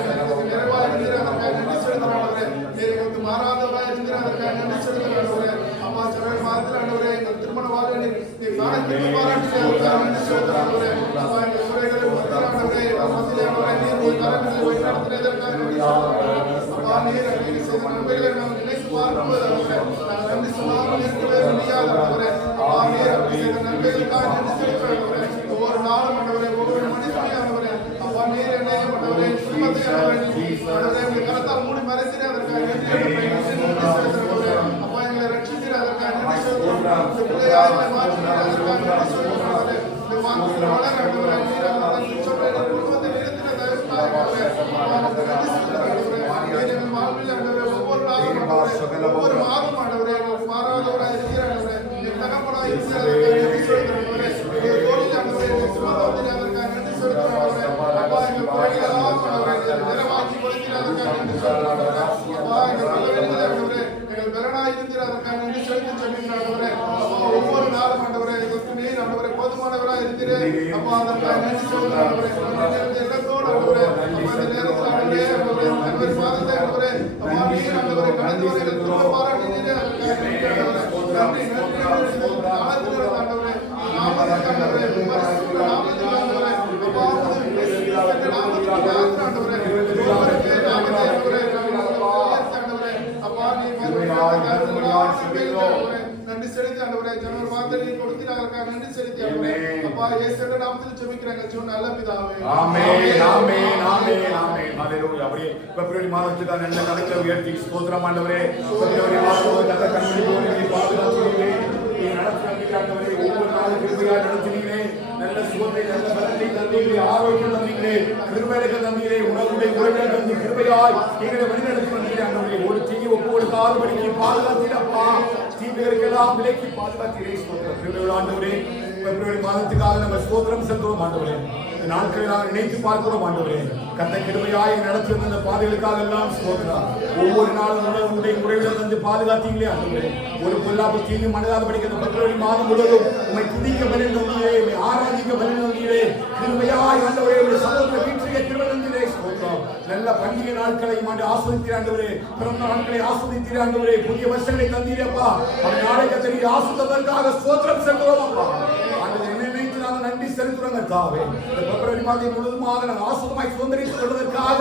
நிறைவாக இருக்கிற அதற்காக நன்றி செலுத்துகிறோம் ஆண்டவரே. எங்களுக்கு மாறாதவராக இருக்கிற அதற்காக நன்றி செலுத்துகிறோம் ஆண்டவரே. அம்மா ஜனவரி மாதத்தில் ஆண்டவரே எங்கள் திருமண வாழ்வை நீர் காணத்திற்கு பாராட்டி அதற்காக நன்றி செலுத்துகிறோம் ஆண்டவரே. அப்பா எங்கள் குறைகளை ஆண்டவரே மத்தியிலே ஆண்டவரே நீர் கரங்களை வழிநடத்தினதற்காக நன்றி செலுத்துகிறோம். அப்பா நீர் எங்களுக்கு செய்த நன்மைகளை நாங்கள் நினைத்து பார்க்கும்போது ஆண்டவரே நாங்கள் நன்றி சொல்லாமல் இருக்கவே முடியாது ஆண்டவரே. அப்பா நீர் எங்களுக்கு செய்த நன்மைகளுக்காக நன்றி செலுத்துகிறோம் ஆண்டவரே. ஒவ்வொரு நாளும் ஆண்டவரே ஒவ்வொரு மனிதனையும் ஆண்டவரே அப்பா நீர் என்னை ஆண்டவரே குடும்பத்தை ஆண்டவரே எங்கள் கரத்தால் மூடி மறைத்திரே அதற்காக நன்றி செலுத்துகிறோம். அப்பா எங்களை ரட்சித்தீர் அதற்காக நன்றி செலுத்துகிறோம். இந்த பிள்ளையாக எங்களை மாற்றினீர் அதற்காக நன்றி செலுத்துகிறோம் ஆண்டவரே. இந்த வார்த்தைகள் வளர ஆண்டவரே நீர் அந்த சொல்ற குடும்பத்தை நிறுத்தின தயவுக்காக ஆண்டவரே நன்றி செலுத்துகிறோம் ஆண்டவரே. எங்கள் வாழ்வில் ஆண்டவரே ஒவ்வொரு நாளும் ஆண்டவரே ஒவ்வொரு மாதம் ஆண்டவரே எங்களுக்கு மாறாதவராக இருக்கிற ஆண்டவரே என் தகப்பனாக இருக்கிற அதற்காக நன்றி செலுத்துகிறோம் ஆண்டவரே. எங்கள் தோழில் ஆண்டவரே எங்கள் சுமந்தவத்தில் அதற்காக நன்றி செலுத்துகிறோம் ஆண்டவரே. அப்பா எங்கள் குறைகளெல்லாம் ஆண்டவரே நிறைவாக்கி கொடுக்கிற அதற்காக நன்றி செலுத்துகிறோம் ஆண்டவரே. அப்பா எங்கள் பலவீனங்களை ஆண்டவரே எங்கள் பெறனாய் இருக்கிற அதற்காக நன்றி செலுத்தி செல்கின்ற ஆண்டவரே. அப்பா ஒவ்வொரு நாளும் ஆண்டவரே எங்களுக்கு நீர் ஆண்டவரே போதுமானவராக இருக்கிறேன். அப்பா அதற்காக நன்றி செலுத்துகிறோம் ஆண்டவரே. எல்லோரோடு ஆண்டவரே அப்பா இந்த நேரத்தில் ஆண்டவரே ஜனவரி மாதத்தை ஆண்டவரே அப்பா நீர் ஆண்டவரே கடந்து வர எங்கள் குடும்ப பாராட்டினீரே அதற்காக நன்றி ஆண்டவரே. நன்றி நன்றி காலத்தில் ஆண்டவரே நாமத்துக்கு ஆண்டவரே பரிசுத்த நாமத்துக்கு ஆண்டவரே அப்பா உமது நாமத்துக்கு ஆண்டவரே ஒவ்வொரு நாமத்தை ஆண்டவரே ஆண்டவரே அப்பா நீர் நன்றி செலுத்தி ஆண்டவரே. ஜனவரி மாதத்தில் நீர் கொடுத்தீர் அதற்காக நன்றி செலுத்தி ஆண்டவரே. அப்பா இயேசுவின் நாமத்தில் ஜெபிக்கிறேன் ஜீவன் நல்ல பிதாவே. ஆமென் ஆமென் ஆமென் ஆமென். ஹல்லேலூயா. அப்படியே பிப்ரவரி மாதத்துக்கு நல்ல கணக்கை உயர்த்தி ஸ்தோத்திரம் ஆண்டவரே. பிப்ரவரி மாதத்தோடு நல்ல கண்மணி பாதுகாத்தீரே. நீ நடத்துகிறீர்கள் ஆண்டவரே. ஒவ்வொரு நாளும் கிருபையாய் நடத்துகிறீரே. நல்ல சுகத்தை நல்ல பலத்தை தந்தீரே. ஆரோக்கியம் தந்தீரே. கிருபையை தந்தீரே. உணவுடைய உறவை தந்து கிருபையாய் எங்களை வழிநடத்தி வந்தீரே ஆண்டவரே. ஒரு தீய ஒவ்வொரு கால்படிக்கு பாதுகாத்தீரப்பா. தீமைகளுக்கெல்லாம் விலக்கி பாதுகாத்தீரே. ஸ்தோத்திரம். ஆண்டவர் ஆண்டவரே பிப்ரவரி மாதத்துக்காக நம்ம ஸ்தோத்திரம் செலுத்துவோம் ஆண்டவரே. இந்த நாட்களை நாங்கள் நினைத்து பார்க்கிறோம் ஆண்டவரே. கர்த்தர் கிருபையாய் நடத்தி வந்த இந்த பாதைகளுக்காக எல்லாம் ஸ்தோத்திரம். ஒவ்வொரு நாளும் உடைய முறையில் தந்து பாதுகாத்தீங்களே ஆண்டவரே. ஒரு பொல்லாப்பு தீங்கு மனதாக படிக்கிற பிப்ரவரி மாதம் முழுவதும் உம்மை துதிக்க பலன் நம்பியே, உம்மை ஆராதிக்க பலன் நம்பியே, கிருபையாய் ஆண்டவரே உடைய சகோதர வீட்டிலே கிருபை நம்பியே ஸ்தோத்திரம். நல்ல பண்டிகை நாட்களை ஆஸ்வதித்தீர் ஆண்டவரே. பிறந்த நாட்களை ஆஸ்வதித்தீர் ஆண்டவரே. புதிய வருஷங்களை தந்தீரப்பா. அந்த நாளை கர்த்தர் ஆஸ்வதிப்பதற்காக ஸ்தோத்திரம் செலுத்துவோம் அப்பா. நன்றி செலுத்துறோம் கர்த்தாவே. இந்த பிப்ரவரி மாதம் முழுவதுமாக நாங்கள் ஆசுதமாய் சுதந்திரித்துக் கொள்வதற்காக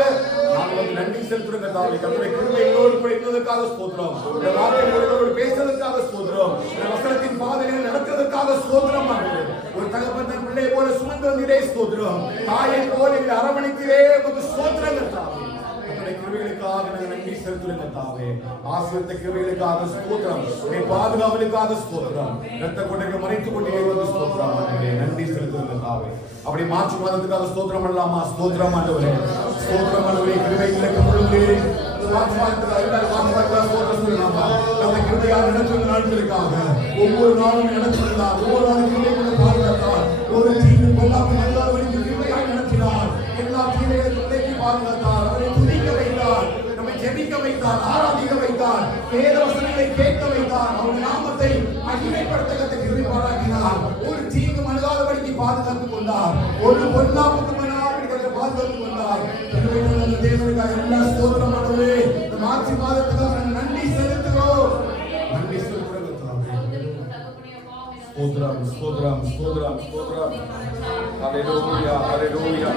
நாங்கள் நன்றி செலுத்துறோம் கர்த்தாவே. கர்த்தருடைய கிருபை எங்களோடு கூட இருந்ததற்காக ஸ்தோத்திரம். இந்த வார்த்தைகளோடு பேசுவதற்காக ஸ்தோத்திரம். இந்த வசனத்தின் பாதையில் நடத்துவதற்காக ஸ்தோத்திரம். ஒரு தகப்பன் தன் பிள்ளை போல சுமந்து வந்தீரே ஸ்தோத்திரம். தாயை போல எங்களை அரவணைத்தீரே உமக்கு ஸ்தோத்திரம் கர்த்தாவே. கிருபைகளுக்காக நாங்கள் நன்றி செலுத்துறோம் கர்த்தாவே. ஆசீர்வதித்த கிருபைகளுக்காக ஸ்தோத்திரம். பாதுகாவலுக்காக ஸ்தோத்திரம். இரத்த கொட்டைகளை மறைத்துக் கொண்டே ஸ்தோத்திரம். நன்றி செலுத்துறோம் கர்த்தாவே. அப்படி மார்ச் மாதத்துக்காக ஸ்தோத்திரம் பண்ணலாமா? ஸ்தோத்திரம் ஆண்டவரே. ஸ்தோத்திரம் ஆண்டவரே. கிருபைகளுக்கு முழுவே மார்ச் மாதத்துக்காக எல்லாரும் மார்ச் மாதத்துக்காக ஸ்தோத்திரம் சொல்லலாமா? அந்த கிருபையாக நடத்துகிற நாட்களுக்காக ஒவ்வொரு நாளும் நடத்துகிறார். ஒவ்வொரு நாளும் கிருபைகளை பாதுகாத்தார். ஒரு தீங்கு கொல்லாமல் எல்லாரும் கிருபையாக நடத்தினார். எல்லா தீமைகளுக்கும் விலக்கி பாதுகாத்தார். அவரை துதிக்க வைத்தார். நம்மை ஜெபிக்க வைத்தார். ஆராதிக்க வைத்தார். வேத வசனங்களை கேட்க வைத்தார். அவருடைய நாமத்தை மகிமைப்படுத்த கிருபை பாராட்டினார். ஒரு தீங்கு மனதாதபடிக்கு பாதுகாத்துக் கொண்டார். ஒரு பொல்லாப்புக்கு மனதாதபடி பாதுகாத்துக் கொண்டார். தேவனுக்காக எல்லா ஸ்தோத்திரம் ஆண்டவரே. இந்த மார்ச் மாதத்துக்காக நன்றி செலுத்துகிறோம். நன்றி செலுத்துகிறோம். ஸ்தோத்திரம் ஸ்தோத்திரம் ஸ்தோத்திரம் ஸ்தோத்திரம். ஹல்லேலூயா ஹல்லேலூயா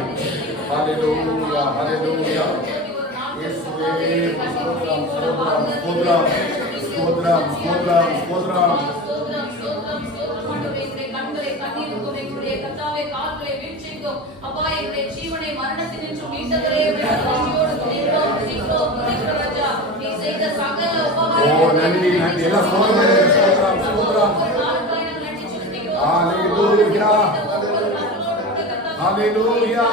ஹல்லேலூயா ஹல்லேலூயா. இயேசுவே ஸ்தோத்திரம் ஸ்தோத்திரம் ஸ்தோத்திரம் ஸ்தோத்திரம் ஸ்தோத்திரம் ஸ்தோத்திரம். ஜீவனை மரணத்தினின்று மீட்டவரே நன்றியோடு துதிக்கிறோம் துதிக்கிறோம் துதிக்கிறோம் ராஜா. நீ செய்த சகல உபகாரங்களுக்காக நன்றி நன்றி. எல்லாம் ஸ்தோத்திரம் ஸ்தோத்திரம் ஸ்தோத்திரம். ஹல்லேலூயா ஹல்லேலூயா.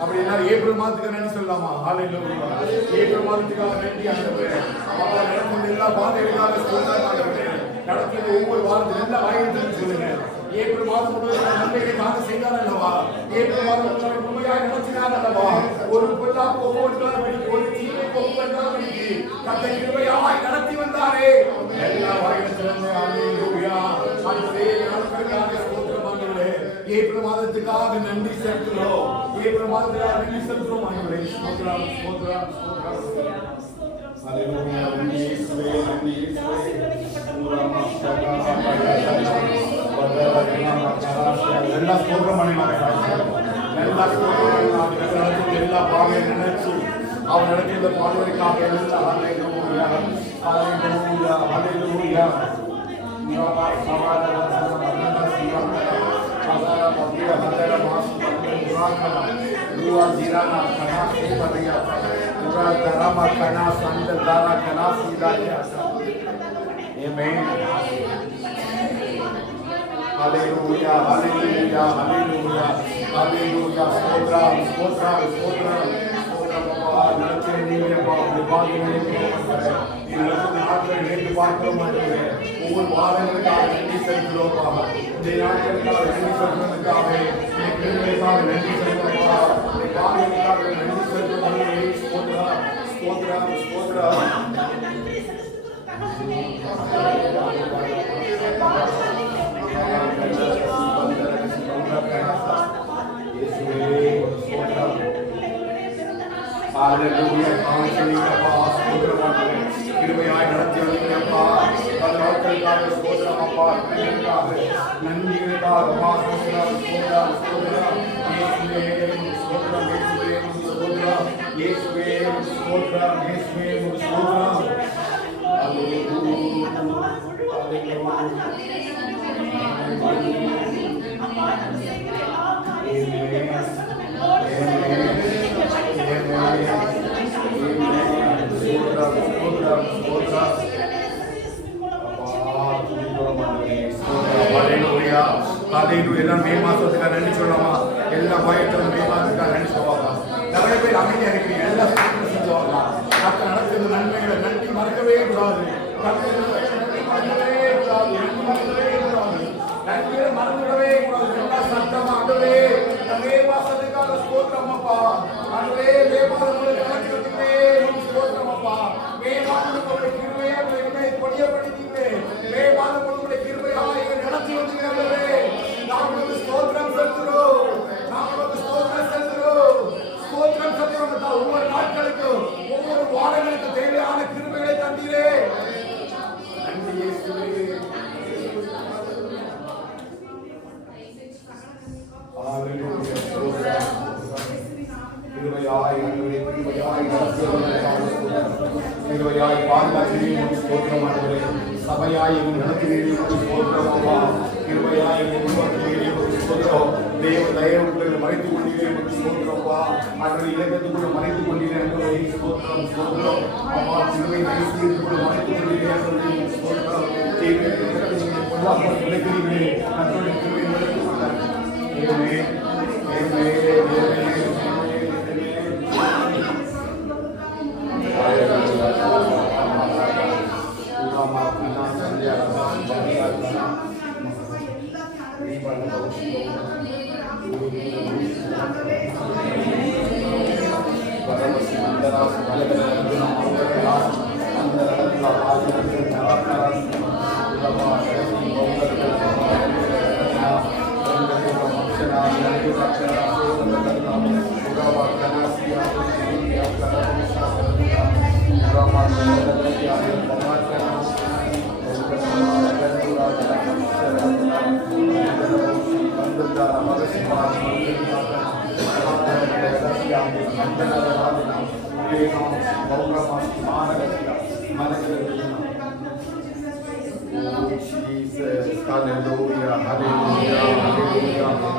அப்படி எல்லாரும் ஏப்ரல் மாதத்துக்கு நன்றி சொல்லலாமா? ஹல்லேலூயா. ஏப்ரல் மாதத்துக்காக நன்றி ஆண்டவரே. அப்பா நடக்கும் எல்லா பாதைகளுக்காக ஸ்தோத்திரம் ஆண்டவரே. நடக்கிற ஒவ்வொரு வாரத்திலும் எல்லா வாயிலும் சொல்லுங்க. ஏப்ரல் மாதம் முழுவதும் நன்மைகளுக்காக செய்தார் அல்லவா? ஏப்ரல் மாதம் முழுமையாக நடத்தினார் அல்லவா? ஒரு பொல்லாப்பு ஒவ்வொருக்காக ஒரு தீமைக்கு ஒவ்வொருக்காக கர்த்தர் கிருபையாய் நடத்தி வந்தாரே. எல்லா வாயிலும் சொல்லுங்க. ஹல்லேலூயா. ஆண்டவரே நாளுக்காக ஸ்தோத்திரம் ஆண்டவரே. ஏப்ரல் மாதத்துக்காக நன்றி செலுத்துகிறோம். ஏப்ரல் மாதத்துக்காக நன்றி செலுத்துகிறோம் ஆண்டவரே. ஸ்தோத்திரம் ஸ்தோத்திரம் ஸ்தோத்திரம். ஹalleluya நன்றி இயேசுவே நன்றி இயேசுவே எல்லா ஸ்தோத்திரம் எல்லா பாவையை நினைச்சு அவன் நடக்கிற பாடுவதற்காக எல்லா ஹalleluya ஹalleluya ஹalleluya Amen. Hallelujah, hallelujah, hallelujah, hallelujah. Stotram, stotram, stotram. ஒவ்வொரு வாரங்களுக்காக நன்றி செலுத்துகிறோம். இந்த நாட்களுக்காக நன்றி செலுத்துவதற்காக நன்றி செலுத்துவதற்காக நன்றி செலுத்துவதற்காக ஸ்தோத்திரம் ஸ்தோத்திரம். Hallelujah, காணிக்கையப்பா ஸ்தோத்திரமானே கிருபையாய் நடத்தி வந்தீங்கப்பா பல நாட்களுக்காக ஸ்தோத்திரமப்பா நன்றிகளுக்காக ஸ்தோத்திரம் ஸ்தோத்திரம் இயேசுவே ஸ்தோத்திரம் இயேசுவே ஸ்தோத்திரம் இயேசுவே ஸ்தோத்திரம் எல்லாம் மே மாசத்துக்காக நன்றி சொல்லலாமா? எல்லா பயத்திலும் மே மாசத்துக்காக நன்றி சொல்லுவாங்க. நிறைய பேர் அமைதியா இருக்கிறீங்க. எல்லாம் சொல்லுவாங்க நடக்கிறது நன்மைகளை நன்றி மறக்கவே கூடாது. நன்றியை மறந்துடவே கூடாது. எல்லா சத்தமாகவே மே மாசத்துக்காக ஸ்தோத்திரமப்பா. அதுவே மே மாதம் நடக்கிறதுக்கே ஸ்தோத்திரமப்பா. மே மாதத்துடைய கிருபையை பொடியப்படுத்தீங்க. மே மாதம் உங்களுடைய கிருபையாக நடத்தி வந்தீங்களே. நாங்கள் ஸ்தோத்திரம் செலுத்துகிறோம். நாங்கள் ஸ்தோத்திரம் செலுத்துகிறோம். ஸ்தோத்திரம் செலுத்துகிறோம். ஒவ்வொரு நாட்களுக்கு ஒவ்வொரு வாரங்களுக்கு தேவையான கிருபைகளை தந்தீரே. நன்றி இயேசுவே. கிருபையாய் பாதுகாக்கிறீர்கள் ஸ்தோத்திரமானவரே. சபையாய் நடத்துகிறீர்கள் ஸ்தோத்திரமப்பா. கிருபையாய் உருவாக்குகிறீர்கள் ஸ்தோத்திரம். தேவ தயவுகளை மறைத்துக் கொண்டீர்கள் ஸ்தோத்திரப்பா. அவர்கள் இலக்கத்துக்குள்ள மறைத்துக் கொண்டீர்கள் ஸ்தோத்திரம் ஸ்தோத்திரம். அப்பா கிருபை நேசித்துக்குள்ள மறைத்துக் கொண்டீர்கள் ஸ்தோத்திரம். விளக்கிறீர்களே நம்முடைய கிருபை நடத்துக்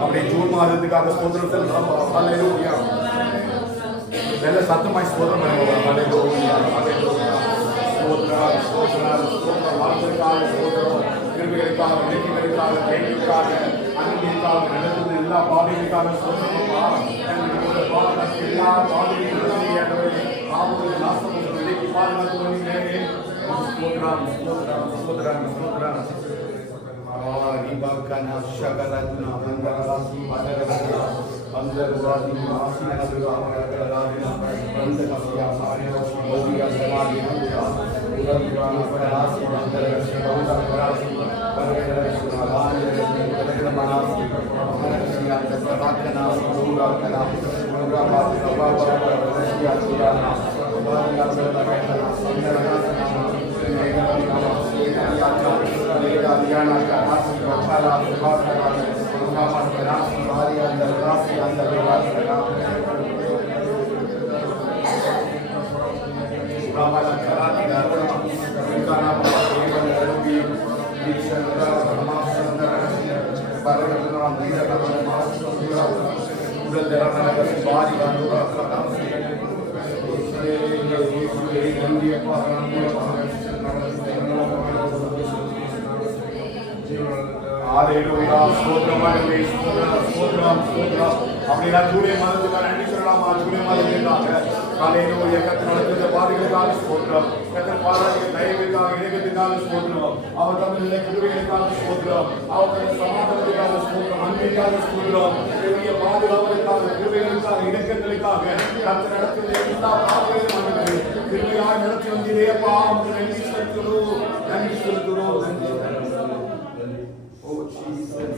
அப்படியே ஜூன் மாதத்துக்காக ஸ்தோத்திரம் செலுத்தலாம். ஹல்லேலூயா. நல்ல சத்தமாய் ஸ்தோத்திரம் பண்ணுவோம். ஹல்லேலூயா ஹல்லேலூயா. ஸ்தோத்திரம் ஸ்தோத்திரம் ஸ்தோத்திரம். வார்த்தைக்காக ஸ்தோத்திரம். கிருபைகளுக்காக விளக்கிகளுக்காக கேள்விக்காக அன்பிற்காக நடந்தது எல்லா பாதைகளுக்காக ஸ்தோத்திரமப்பா. எல்லா பாதைகளும் நாசம் விலைக்கு பாதுகாத்து வந்தீங்களே. ஸ்தோத்திரம் ஸ்தோத்திரம் ஸ்தோத்திரம் ஸ்தோத்திரம். Ribakana Shagaratna Bandarasi Madarabara Bandarwadi Masinadura Madarabara Bandarasiya Sarioshi Modia Zavadi Urabana Parasi Bandarasi Bandarasi Bandarasi Bandarasi Manasi Manasiya Zavakana Urakana Urabana Zavakana Urabana Zavakana Hallelujah. Stotram ஆண்டவரே, ஸ்தோத்திரம், ஸ்தோத்திரம், ஸ்தோத்திரம். அப்படியே ஜூலை மாதத்துக்காக நன்றி சொல்லலாமா? ஜூலை மாதத்திற்காக ஹalleluya. கர்த்தர் நடத்திய பாதைகளுக்காக ஸ்தோத்திரம். கர்த்தர் பாராட்டிய தயவுக்காக, இரக்கத்திற்காக ஸ்தோத்திரம். அவர் தம்முடைய கிருபைகளுக்காக ஸ்தோத்திரம். அவர் தம்முடைய சமாதானத்துக்காக ஸ்தோத்திரம். அன்பிற்காக ஸ்தோத்திரம். பெரிய பாதுகாவலுக்காக, கிருபைகளுக்காக, இரக்கங்களுக்காக கர்த்தர் நடத்திய எல்லா பாதைகளையும் ஆண்டவரே கிருபையாய் நடத்தி வந்தீரே அப்பா. உமக்கு நன்றி செலுத்துகிறோம், நன்றி செலுத்துகிறோம், நன்றி செலுத்துகிறோம். Oh Jesus,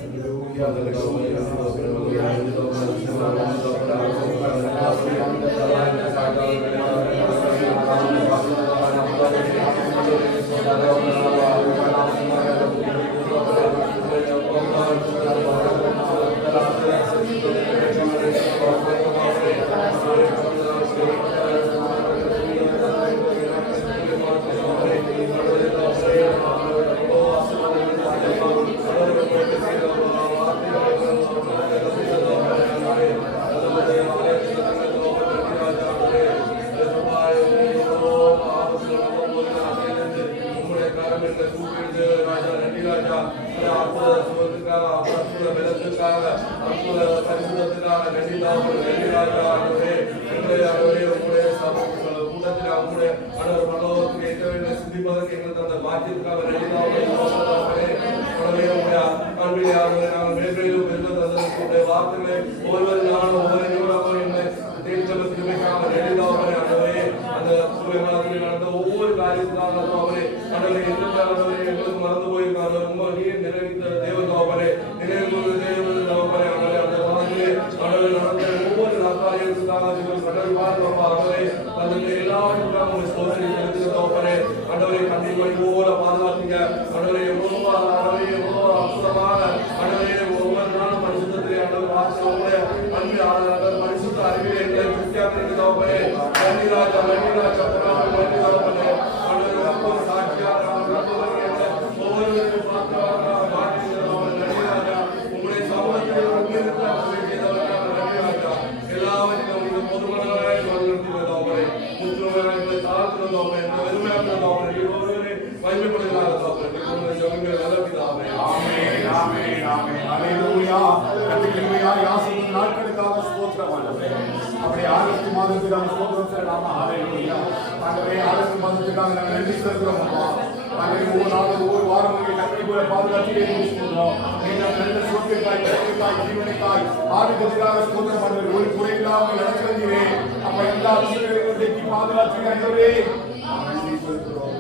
ஒவ்வொரு காரியத்துக்காக மறந்து போயிருக்காங்க. ரொம்ப நீர் நிறைந்த தேவதாவரே, நினைவு தேவதாவரே, அந்த மாதிரி நடந்த ஒவ்வொரு காரியத்துக்காக கடல் வாழ்வாகவே அதற்கு எல்லாவற்றுக்காக உங்களை சோதனை செலுத்துகிறதோப்பரே. ஆண்டவரை கண்டிப்பாக போல பாதுகாத்தீங்க. ஆண்டவரை எவ்வளோ அற்புதமான ஆண்டவரை ஒவ்வொரு நாளும் பரிசுத்தத்திலே ஆண்டவர் வாசல் அன்பு பரிசுத்த அறிவிலே எங்களை திருப்தியாக இருக்கிறதோப்பரே. நன்றிராஜா, நன்றிராஜா, நன்றிராஜா. ஆண்டவர் அப்போது சாட்சியாக ஒவ்வொருவரும் பார்க்கிறவர்களாக மாற்றிக்கிறோம். நன்றிராஜா, உங்களுடைய சமூகத்தில் நன்றிராஜா. எல்லாவற்றையும் உங்களுக்கு பொதுமகளாய் வழிநடத்துகிறதோப்பரே. முற்றுமையாக தாழ்த்துகிறதோப்பரே, வெறுமையாக்குகிறதோப்பரே. ஒருவரை மகிமைப்படுகிறார்கள். ஜெபங்கள் நல்ல பிதாவே. ஆமென், ஆமென், ஆமென். ஹல்லேலூயா. கர்த்தருடைய ஆசீர்வாத நாட்களுக்காக ஸ்தோத்திரம் ஆண்டவரே. அப்படியே ஆகஸ்ட் மாதத்துக்காக ஸ்தோத்திரம் சொல்லலாமா? ஹல்லேலூயா. ஆண்டவரே, ஆகஸ்ட் மாதத்துக்காக நாங்கள் நன்றி செலுத்துகிறோம் அப்பா. ஆண்டவரே, ஒவ்வொரு நாளும் ஒவ்வொரு வாரம் உங்களை கற்பனை போல பாதுகாத்திலே ஸ்தோத்திரம். நீங்கள் நல்ல சுகத்திற்காய், ஜெயத்திற்காய், ஜீவனுக்காய் ஆரோக்கியத்திற்காக ஸ்தோத்திரம் ஆண்டவரே. ஒரு குறையில்லாமல் நடத்தி வந்தீரே. அப்ப எல்லா விஷயங்களையும் தேக்கி பாதுகாத்து ஆண்டவரே நன்றி செலுத்துகிறோம்.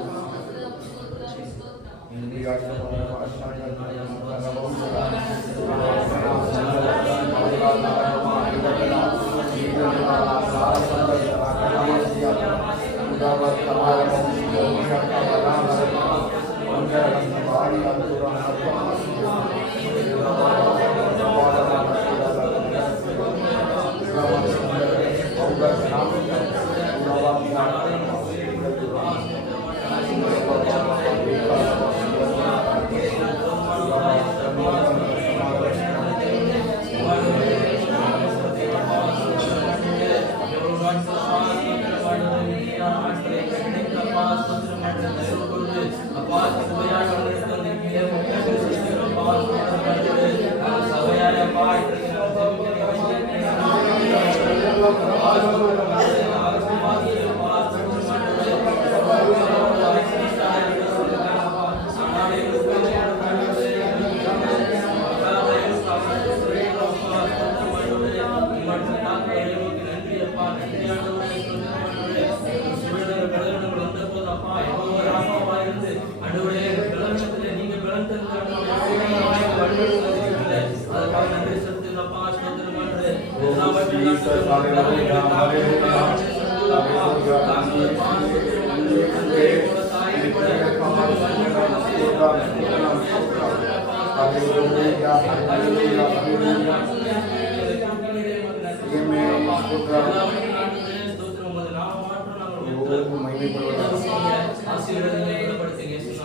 Hallelujah, hallelujah, hallelujah. Amen.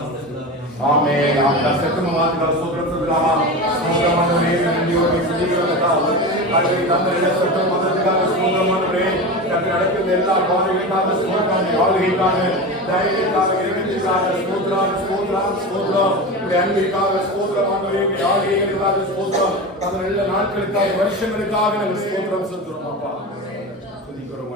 Amen. आपका सत्यमात का स्तोत्र प्रभुवा स्तोत्रमानवे नंदियोगे सुदीर्घ कथा हरे तंदरे सत्यमात का स्तोत्रमानवे कभी अड़के देल्ला बारे का स्तोत्रम यावले का दायरे का गिरने का स्तोत्र स्तोत्र स्तोत्र उड़ाने का स्तोत्रमानवे यावले का स्तोत्र तंदरे नाटकलुक्काக வருஷங்களுக்காக நம்ம ஸ்தோத்திரம் சொல்றோம் அப்பா துதிக்கிறோம்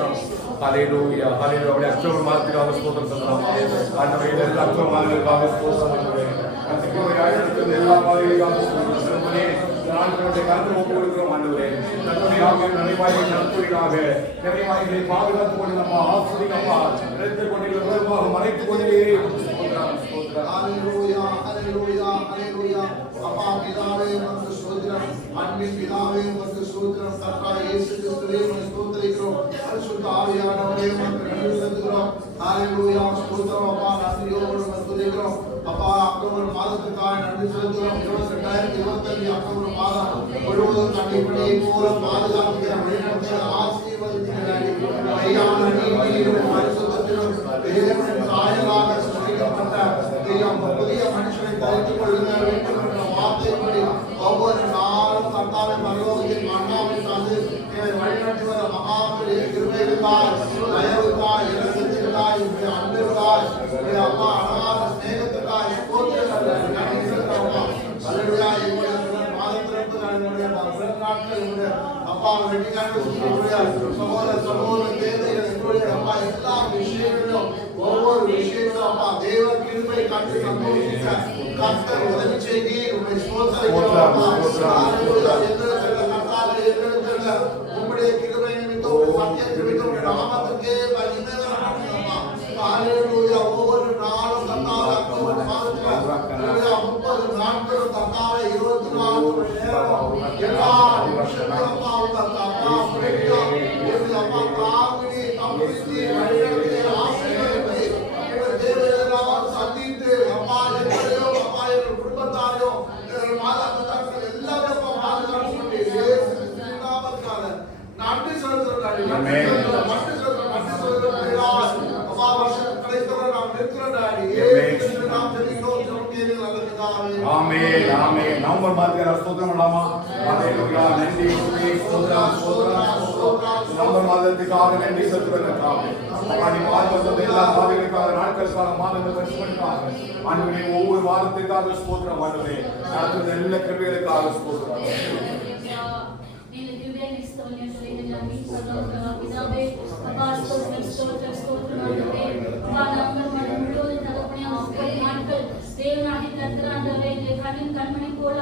Hallelujah, hallelujah. அக்டோபர் மாதத்துக்காக ஸ்தோத்திரம் சொல்றோம். ஆண்டவரே அக்டோபர் மாதத்துக்காக ஸ்தோத்திரம் ஆண்டவரே. கர்த்தருடைய ஆயுதத்தின் எல்லா பாதைகளுக்காக ஸ்தோத்திரம் சொல்றோமே. ஆண்டவருடைய கருத்து ஒப்பு கொடுக்கிறோம் ஆண்டவரே. கர்த்தருடைய ஆவியின் நிறைவாய் நடத்துவீராக. நிறைவாய்களை பாதுகாத்துக் கொண்டு நம்ம ஆசீர்வதிங்கப்பா. இரத்தர் கொண்டிருக்கிற உலகமாக மறைத்துக் கொண்டே ஸ்தோத்திரம் ஸ்தோத்திரம். ஹalleluya ஹalleluya ஹalleluya. அப்பா பிதாவே உமக்கு ஸ்தோத்திரம். அன்பின் பிதாவே உமக்கு ஸ்தோத்திரம். கர்த்தராகிய இயேசு கிறிஸ்துவே உமக்கு ஸ்தோத்திரிக்கிறோம். பரிசுத்த ஆவியானவரே உமக்கு நன்றி செலுத்துகிறோம். ஹalleluya ஸ்தோத்திரம் அப்பா. நன்றியோடு உமக்கு துதிக்கிறோம். அப்பா அக்டோபர் மாதத்துக்காக நன்றி செலுத்துகிறோம். 2025 அக்டோபர் மாதம் முழுவதும் கண்டிப்படியை போல பாதுகாக்கிற வழிநடத்துகிற ஆசீர்வதிக்கிறீர்கள். ஐயான நீதியிலும் பரிசுத்தத்திலும் தேவனின் சாயலாக சிருஷ்டிக்கப்பட்ட புதிய மனுஷனை தரித்துக் கொள்ளுங்க வேண்டும் என்ற வார்த்தைப்படி ஒவ்வொரு நாளும் கர்த்தாவை பரலோகத்தில் மன்னாவை தந்து என்னை வழிநடத்துகிற மகாபலி கிருபைகளுக்காய் தயவுக்காய் இரக்கத்திற்காய் உங்களுடைய அன்பிற்காய் உங்களுடைய அப்பா அழகான ஸ்நேகத்துக்காய் ஸ்தோத்திரங்கள் நன்றி செலுத்துகிறோம். அல்லேலூயா. எங்களுடைய மாதத்திற்கு நம்முடைய நாட்கள் உங்களுடைய அப்பா வெட்டிக்கான சகோதர சகோதர தேவைகள் எங்களுடைய அப்பா எல்லா விஷயங்களிலும் ஒவ்வொரு விஷயங்களும் அப்பா தேவ கிருபை கண்டு சந்தோஷிக்க கர்த்தர் உதவி செய்தி உங்களை ஸ்தோத்திரிக்கிறோம். உங்களுடைய கிருபை நிமித்தம் சத்திய நிமித்தம் நாமத்துக்கே மகிமை வரணும்ப்பா. ஹalleluya. ஒவ்வொரு நாளும் கர்த்தாவே அக்டோபர் மாதத்துல 30 நாட்களும் கர்த்தாவே 24 மணி நேரம் எல்லா நிமிஷங்களும் அப்பா உங்க அப்பா அப்பா காமினி அமிர்தி வழிநடத்தி ஆசீர்வதித்து எங்கள் தேவையெல்லாம் சந்தித்து அப்பா எங்களையோ அப்பா எங்கள் குடும்பத்தாரையோ எங்கள் மாதாபிதாக்கள் எல்லாரும் அப்பா பாதுகாத்து கொண்டு இயேசு கிறிஸ்துவின் நாமத்தினால நன்றி செலுத்துகிறோம். நன்றி செலுத்துகிறோம். அப்பா வருஷம் கடைசிவரை நாம் நிற்கிறோம். இயேசு கிறிஸ்துவின் நாமத்தில் ஜெபிக்கிறோம். ஜெபம் கேளுங்கள் நல்ல பிதாவே. ஆமென். ஆமென் ஆமென். நவம்பர் மாதத்துக்கு ஸ்தோத்திரம் பண்ணலாமா? ஹalleluya. நன்றி இயேசுவே. ஸ்தோத்திரம் ஸ்தோத்திரம் ஸ்தோத்திரம். நவம்பர் மாதத்துக்காக நன்றி செலுத்துகிறேன். ஆண்டவரே மாதத்தோட எல்லா பாவிகளுக்காக நாட்களுக்காக மாதங்கள் பரிசுத்தமாக ஆண்டவரே ஒவ்வொரு வாரத்திற்காக ஸ்தோத்திரம் ஆண்டவரே. நடத்துகிற எல்லா கிருபைகளுக்காக ஸ்தோத்திரம். கண்மணி போல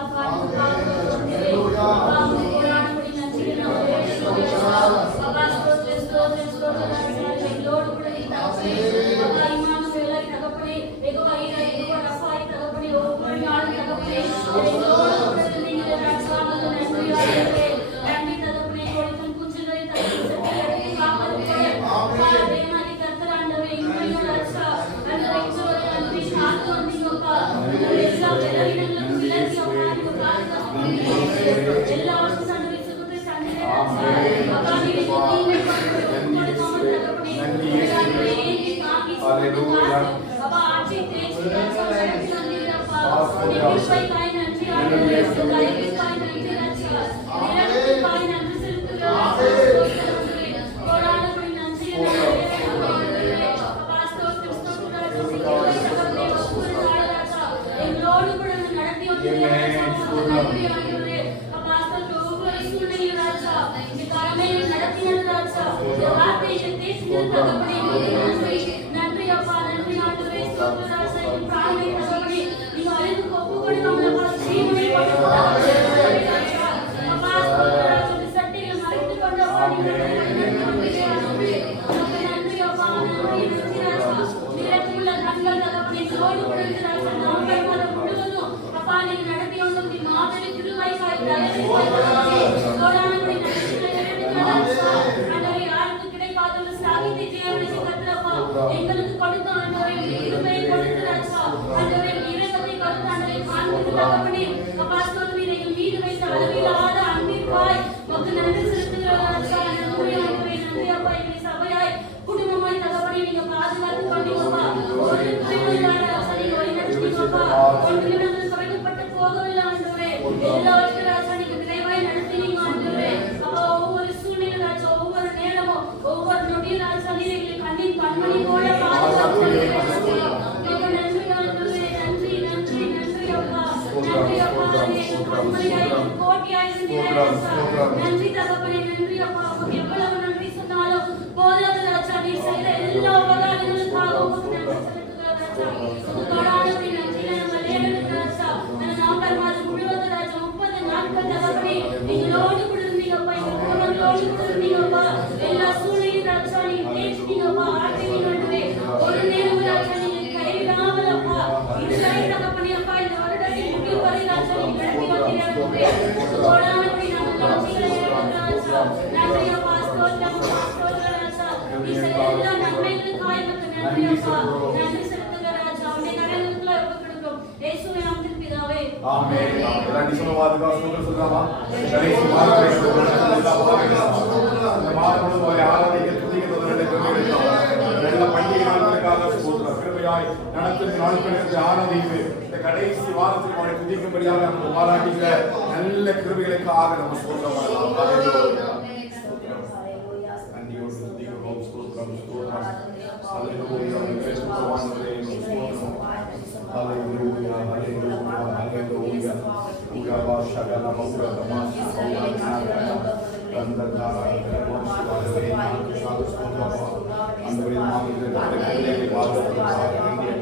கடைசி வாரத்தில் அவனை துதிக்கும்படியாக நமக்கு பாராட்டுகிற நல்ல கிருபைகளுக்காக நம்ம ஸ்தோத்திரம் பண்ணலாம். நன்றியோடு துதிக்கிறோம். ஸ்தோத்திரம் ஸ்தோத்திரம். ஹல்லேலூயா. இயேசுவானவரே ஸ்தோத்திரம். ஹல்லேலூயா ஹல்லேலூயா ஹல்லேலூயா. உலகா ஷகல மௌர தமாஷி சௌலானா கந்ததாரா கரமோஷிவாதரே நாம ஸ்தோத்திரம். அந்தவரே நாமத்தில் கட்டளைகளை பாதுகாக்க வேண்டிய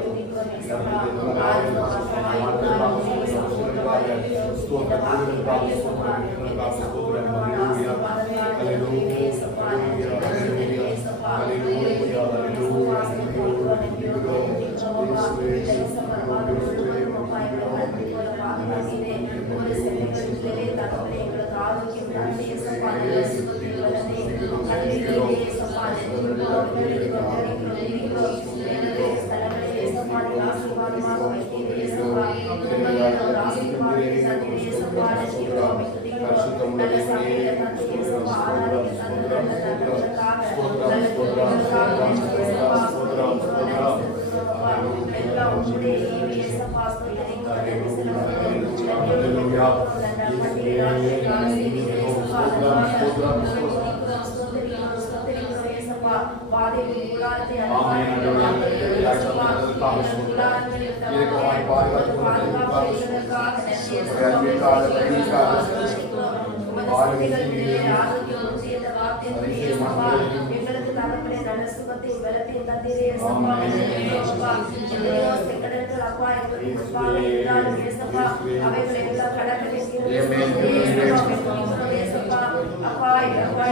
பாதைகளில் கூடாரத்தை ஆமென். எங்களுக்கு தகப்பனே நல்ல சுகத்தையும் பலத்தையும் தந்தீரே அப்பா. எத்தனையோ செங்கடல்கள் அப்பா எங்களுக்கு முன்பாக இருந்தாலும் ஏசப்பா அவைகளை எல்லாம் கடக்க அப்பா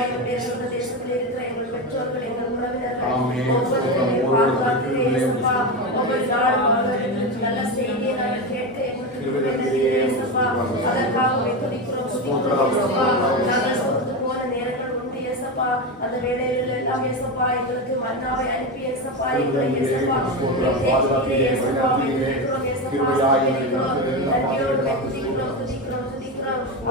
எங்களுடைய சொந்த தேசத்தில் இருக்கிற எங்கள் பெற்றோர்கள் எங்கள் உறவினர்கள் ஒவ்வொருவரையும் பாதுகாக்கிறே ஏசப்பா. ஒவ்வொரு நாளும் அவர்களுக்கு நல்ல செய்தியை நாங்கள் கேட்டு எங்களுக்கு ஏசப்பா அதற்காக துதிக்கிறோம் ஏசப்பா. நாங்கள் சொந்து போன நேரங்கள் உண்டு ஏசப்பா. அந்த வேளையில் எல்லாம் ஏசப்பா எங்களுக்கு மன்னாவை அனுப்பி ஏசப்பா எங்களை ஏசப்பா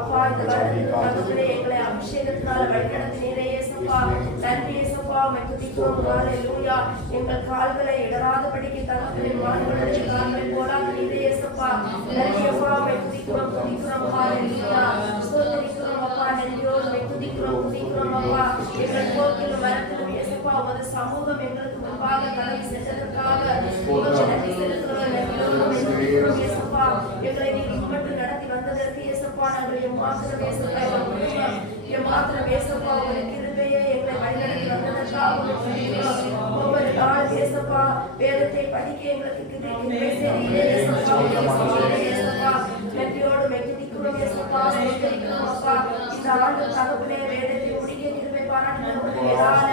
அப்பா இந்த வருடத்திலே எங்களை அபிஷேகத்தினால வழிநடத்தினீரே ஏசப்பா. நன்றி ஏசப்பா. துதிக்கிறோம். ஹல்லேலூயா. எங்கள் கால்களை இடராதபடிக்கு தகப்பனின் மான்களுடைய கால்களை போடாதீரே ஏசப்பா. நன்றி அப்பா. துதிக்கிறோம். ஹல்லேலூயா. ஸ்தோத்திரிக்கிறோம் அப்பா. நன்றியோடு துதிக்கிறோம் அப்பா. எங்கள் போக்கிலும் வரத்திலும் ஏசப்பா உமது சமூகம் எங்களுக்கு முன்பாக கடந்து சென்றதற்காக நன்றி செலுத்துகிறோம். நன்றியோடு ஏசப்பா எங்களை நீர் மட்டும் நடத்தி வந்ததற்கு ஏசப்பா நாங்கள் எம்மாத்திரம் ஏசப்பா ஒரு கிருபையை எங்களை வழிநடத்தி வந்ததற்காக ஒவ்வொரு நாள் ஏசப்பா வேதத்தை படிக்க எங்களுக்கு கிருபை செய்தீரே ஏசப்பா. நன்றியோடு துதிக்கிறோம் ஏசப்பா. ஸ்தோத்திரிக்கிறோம் அப்பா. இந்த ஆண்டு தகப்பனே வேதத்தை முடிக்க கிருபை பாராட்டினீரான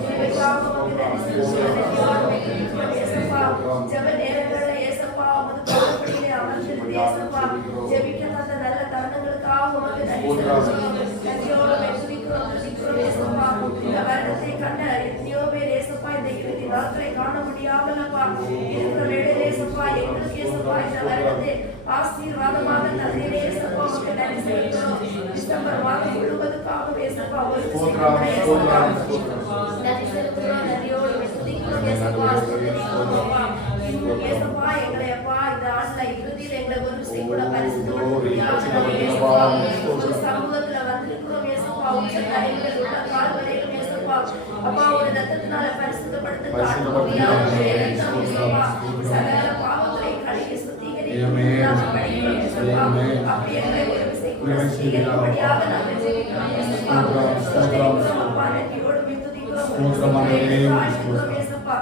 கிருபைக்காக உமக்கு நன்றி செலுத்துகிறோம். ஏசப்பா ஜெப நேரங்களில் ஏசப்பா உமது பாதப்படியிலே அமர்ந்திருந்து ஏசப்பா ஜெபிக்க தந்த நல்ல தருணங்களுக்காக உமக்கு நன்றி செலுத்துகிறோம். நன்றியோடு துதிக்கிறோம் ஏசப்பா. இந்த வருடத்தை கண்ட எத்தனையோ பேர் ஏசப்பா இந்த இறுதி நாட்களை காண முடியாமல் அப்பா இருக்கிற வேளையில் ஏசப்பா எங்களுக்கு ஏசப்பா இந்த வருடத்தை ஆசீர்வாதமாக தந்தீரே ஏசப்பா உமக்கு நன்றி செலுத்துகிறோம். டிசம்பர் மாதம் முழுவதுக்காக ஏசப்பா ஒரு நன்றி செலுத்துகிறோம். நன்றியோடு துதிக்கிறோம் ஏசப்பா. ஏசப்பா எங்களை அப்பா இந்த ஆண்டுல இறுதியில் எங்களை ஒரு கூட சமூகத்துல வந்திருக்கிறோம் ஏசப்பா. உச்ச தலைமையில் உள்ள கால்வரையிலும் ஏசப்பா அப்பா ஒரு ரத்தத்தினால பரிசுத்தப்படுத்த சகல பாவங்களை கழுவி சுத்திகரிக்கிறோம். அப்படி எங்களை ஒரு சுத்திகரிக்கும்படியாக நாங்கள் ஜெபிக்கிறோம் ஏசப்பா. அப்பா நன்றியோடு துதிக்கிறோம் ஏசப்பா.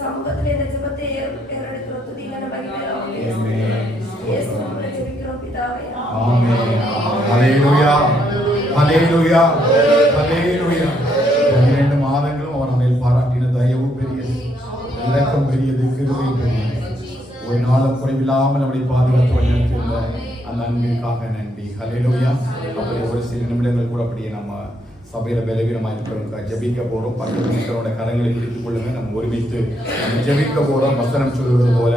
சமூகத்தில் இந்த ஜெபத்தை ஏறெடுக்கிறோம். துதிகன மகிமையோம் இயேசுவின் ஜெபிக்கிறோம் பிதாவே. ஆமென். ஹல்லேலூயா. ஹல்லேலூயா. ஹல்லேலூயா. 12 மாதங்களும் அவர் மேல் பாராட்டின தயவு பெரியது, இரக்கம் பெரியது, கிருபை பெரியது. ஒரு நாளும் குறைவில்லாமல் நம்மை பாதுகாத்து வழிநடத்தியுள்ள அந்த அன்பிற்காக நன்றி. ஹல்லேலூயா. அப்படி ஒரு சில நிமிடங்கள் கூட அப்படியே நம்ம சபையில பலவீனமாக இருக்கிறவங்க ஜெபிக்க போறோம். பக்கத்தில் இருக்கிறவங்க கரங்களை பிடித்துக் கொள்ளுங்க. நம்ம ஒருமித்து நம்ம ஜெபிக்க போறோம். வசனம் சொல்வது போல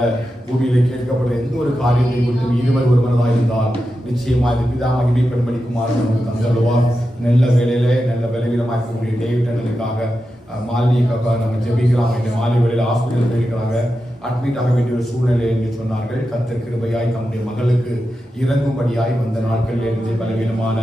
பூமியில கேட்கப்படுற எந்த ஒரு காரியத்தை குறித்தும் இருவர் ஒருவராக இருந்தால் நிச்சயமா இது பிதா மகிமைப்படும்படிக்கு மாறும் நமக்கு தந்தருவார். நல்ல வேலையில நல்ல பலவீனமாக இருக்கக்கூடிய டேவிட் அண்ணனுக்காக மாலினிக்காக நம்ம ஜெபிக்கலாம். இந்த மாலை வேலையில் ஹாஸ்பிட்டல் போயிருக்கிறாங்க, அட்மிட் ஆக வேண்டிய ஒரு சூழ்நிலை என்று சொன்னார்கள். கர்த்தர் கிருபையாய் தம்முடைய மகளுக்கு இறங்கும்படியாய் வந்த நாட்களில் இருந்து பலவீனமான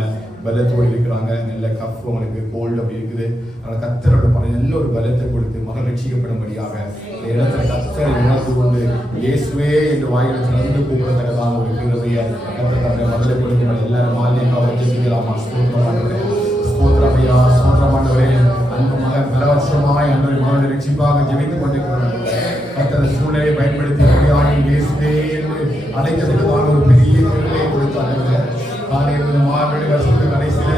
பலத்தோடு இருக்கிறாங்க. நல்ல கஃப் அவங்களுக்கு கோல்டு அப்படி இருக்குது. ஆனால் கர்த்தரோட நல்ல ஒரு பலத்தை கொடுத்து மகள் ரட்சிக்கப்படும்படியாக இந்த இடத்துல கர்த்தரை உணர்ந்து கொண்டு இயேசுவே என்று வாயில திறந்து கூப்பிடத்தக்கதான ஒரு கிருபையை கர்த்தர் தன்னுடைய மகளை கொடுக்கும். எல்லாரும் மாலியக்காக ஜெபிக்கலாமா? ஸ்தோத்திரமையா, ஸ்தோத்திரமானவரே. அன்பு மகன் பல வருஷமாய் அன்றைய மகளுடைய ரட்சிப்பாக ஜெபித்துக் கொண்டிருக்கிறார்கள். கர்த்தர் சூழ்நிலையை பயன்படுத்தி இயேசுவே என்று அழைக்கத்தக்கதான ஒரு பெரிய கிருபையை கொடுத்தார்கள். காலையில் மார்கழி வருஷத்துக்கு கடைசியில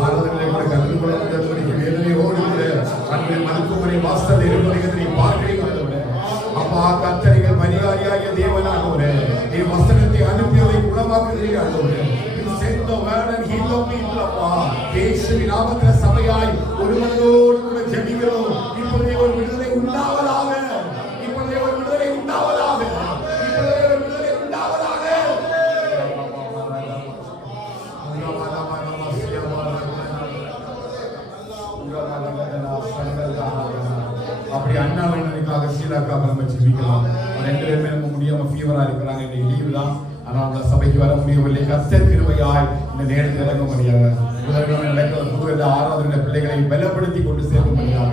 ஆராதனை கூட கலந்து கொள்ள முடியாதபடிக்கு வேதனையோடு அன்றைய மருத்துவமனை வாசல் இருப்பதை பார்க்கிறீங்க. அப்பா கர்த்தர்கள் பரிகாரியாகிய தேவனாகவே நீ வசனத்தை அனுப்பி அதை குணமாக்குகிறீர்கள். இயேசுவின் நாமத்தில் சபையாய் ஒருவரோடு கூட ஜெபிக்கிறோம். இப்பொழுதே ஒரு விடுதலை உண்டாவதாக, இப்பொழுதே ஒரு விடுதலை உண்டாவதாக, இப்பொழுதே ஒரு விடுதலை உண்டாவதாக. அப்படி அண்ணாவினருக்காக சீலாக்காக நம்ம ஜெபிக்கலாம். 2 பேருமே நம்ம முடியாம ஃபீவரா இருக்கிறாங்க. இன்னைக்கு லீவு தான், ஆனால் சபைக்கு வர முடியவில்லை. கர்த்தர் கிருபையாய் இந்த நேரத்தில் இறங்க முடியாது. புதன்கிழமை நடக்கிற புது இந்த ஆராதனை பிள்ளைகளை பலப்படுத்தி கொண்டு சேர்க்கும்படியாக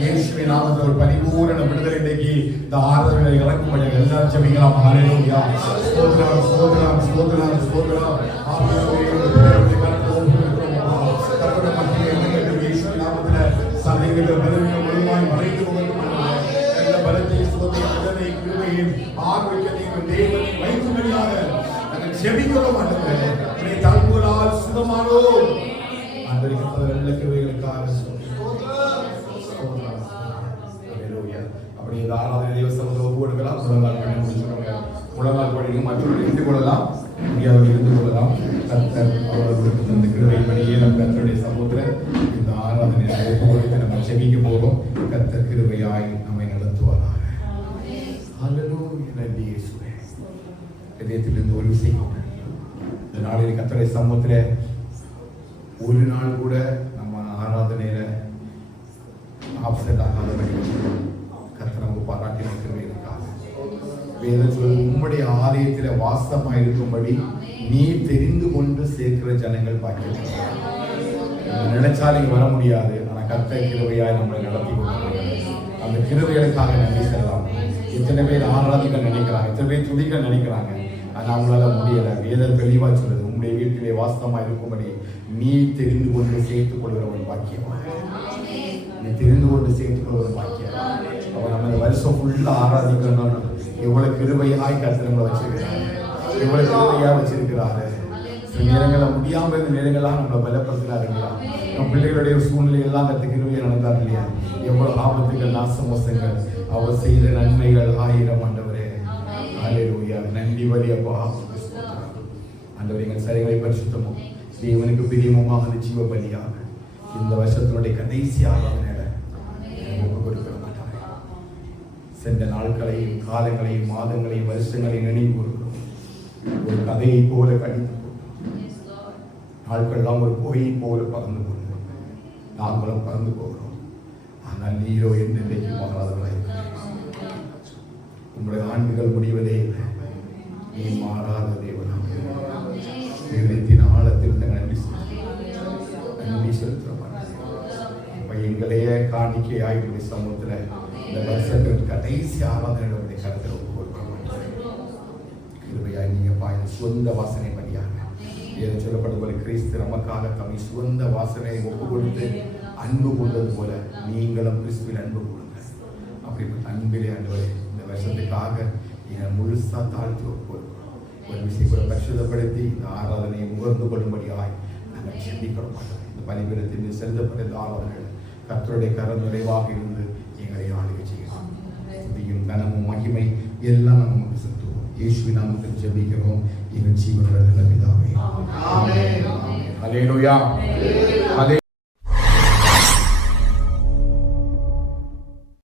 இயேசுவின் நாமத்தில் ஒரு பரிபூரண விடுதலை இன்றைக்கு இந்த ஆராதனை இறக்கும்படியாக எல்லாரும் ஜெபிக்கலாம். ஹல்லேலூயா. ஸ்தோத்திரம் ஸ்தோத்திரம் ஸ்தோத்திரம் ஸ்தோத்திரம். ஆமென். கர்த்தருடைய மகிமை எங்கள் இயேசுவின் நாமத்தில் சந்தைகள் பலவீனம் முழுமையாய் மறைந்து போகட்டும். எல்லா பலத்தையும் ஸ்தோத்திரம் உடனே கிருபையும் ஆரோக்கியத்தையும் தேவனை வைக்கும்படியாக நாங்கள் ஜெபிக்கிறோம். ஆண்டவரே உம்முடைய தழும்புகளால் சுகமானோம். ஆண்டவரே நல்ல கிருபைகளுக்காக அப்படி இந்த ஆராதனை தேவசமத்தில் ஒப்பு கொடுக்கலாம். முழங்கால் பண்ணி முடிச்சுக்கோங்க. முழங்கால் படிங்க மற்றவர்கள் இருந்து கொள்ளலாம், முடியாதவர்கள் இருந்து கொள்ளலாம். கர்த்தர் அவர்களுக்கு இந்த கிருபைப்படியே நம் கர்த்தருடைய சமூகத்தில் இந்த ஆராதனை ஒப்பு கொடுத்து நம்ம ஜெபிக்க போகிறோம். கர்த்தர் கிருபையாய் நம்மை நடத்துவாராக. ஹல்லேலூயா. நன்றி இயேசுவே. இதயத்திலிருந்து ஒரு விஷயம், இந்த நாளில் கர்த்தருடைய சமூகத்தில் ஒரு நாள் கூட நம்ம ஆராதனையில ஆப்சென்ட் ஆகாதபடி கர்த்தர் நமக்கு பாராட்டின கிருபைகளுக்காக வேதத்தில் உம்முடைய ஆலயத்தில் வாசமாக இருக்கும்படி நீ தெரிந்து கொண்டு சேர்க்கிற ஜனங்கள் பாக்கியம். நினைச்சாலே வர முடியாது, ஆனால் கர்த்தர் கிருபையாய் நம்மளை நடத்தி கொண்டிருக்கிறார். அந்த கிருபைகளுக்காக நன்றி செல்லலாம். இத்தனை பேர் ஆராதிக்க நினைக்கிறாங்க, இத்தனை பேர் துதிக்க நினைக்கிறாங்க, ஆனால் அவங்களால முடியலை. வேதம் தெளிவாக சொல்லுது, உம்முடைய வீட்டிலே வாசமாக இருக்கும்படி நீ தெரிந்து கொண்டு சேர்த்துக் கொள்கிறவன் பாக்கியமாக. நீ தெரிந்து கொண்டு சேர்த்துக் கொள்வதும் பாக்கியம். அவன் நம்ம இந்த வருஷம் ஃபுல்லா ஆராதிக்கணும். எவ்வளவு கிருபையாய் கர்த்தர் நம்மளை வச்சிருக்கிறாரு, எவ்வளவு கிருபையா வச்சிருக்கிறாரு. சில நேரங்களில் முடியாமல் இருந்த நேரங்கள்லாம் நம்மளை பலப்படுத்துகிறாரு இல்லையா? நம்ம பிள்ளைகளுடைய சூழ்நிலை எல்லாம் கற்று கிருபையை நடந்தார் இல்லையா? எவ்வளவு ஆபத்துகள், நாசமோசங்கள், அவர் செய்த நன்மைகள் 1000. ஆண்டவரே ஹல்லேலூயா. நன்றி வழி அப்பா. ஆண்டவரே எங்கள் சரிகளை பரிசுத்தமும் தேவனுக்கு பிரியமுமாக அந்த ஜீவ பலியாக இந்த வருஷத்தினுடைய கடைசி ஆராதனையில கொடுக்கிற மாட்டாங்க. சென்ற நாட்களையும் காலங்களையும் மாதங்களையும் வருஷங்களையும் நினைவு கொடுக்கிறோம். ஒரு கதையை போல கடித்து நாட்கள்லாம் ஒரு பொய்யை போல பறந்து போகிறோம். நாங்களும் பறந்து போகிறோம். ஆனால் நீரோ என்னைக்கு மாறாதவர்களாய் உங்களுடைய ஆண்டுகள் முடிவதே இல்லை. நீ மாறாத தேவனாக இதயத்தின் ஆழத்தில் நன்றி செலுத்துகிறோம். எங்களையே காணிக்கையாய் சமூகத்தில் இந்த வருஷத்தின் கடைசி ஆராதனையுடைய கருத்தில் ஒப்பு கொடுக்கிறோம். கிருபையாய் நீங்கப்பா இந்த சுகந்த வாசனை படியாக ஏதோ சொல்லப்படும் போல கிறிஸ்து நமக்காக தம்மை சுகந்த வாசனையை ஒப்பு கொடுத்து அன்பு கொண்டது போல நீங்களும் கிறிஸ்துவில் அன்பு கொடுங்க. அப்படிப்பட்ட அன்பிலே ஆண்டவரே இந்த வருஷத்துக்காக நீங்கள் முழுசா தாழ்த்தி ஒப்பு கொடுக்கிறோம். ஒரு விஷயம் கூட பரிசுத்தப்படுத்தி இந்த ஆராதனையை முகர்ந்து கொள்ளும்படியாய் நாங்கள் சிந்திக்கிறோம். இந்த பலிபீடத்தில் செலுத்தப்பட்ட இந்த ஆராதனை கர்த்தருடைய கரம் நிறைவாக இருந்து எங்களை ஆளுகை செய்யலாம். துதியும் கனமும் மகிமை எல்லாம் நமக்கு செலுத்துவோம். இயேசுவின் நாமத்தில் ஜெபிக்கிறோம் எங்கள் ஜீவனுள்ள பிதாவே. ஆமென். ஹல்லேலூயா.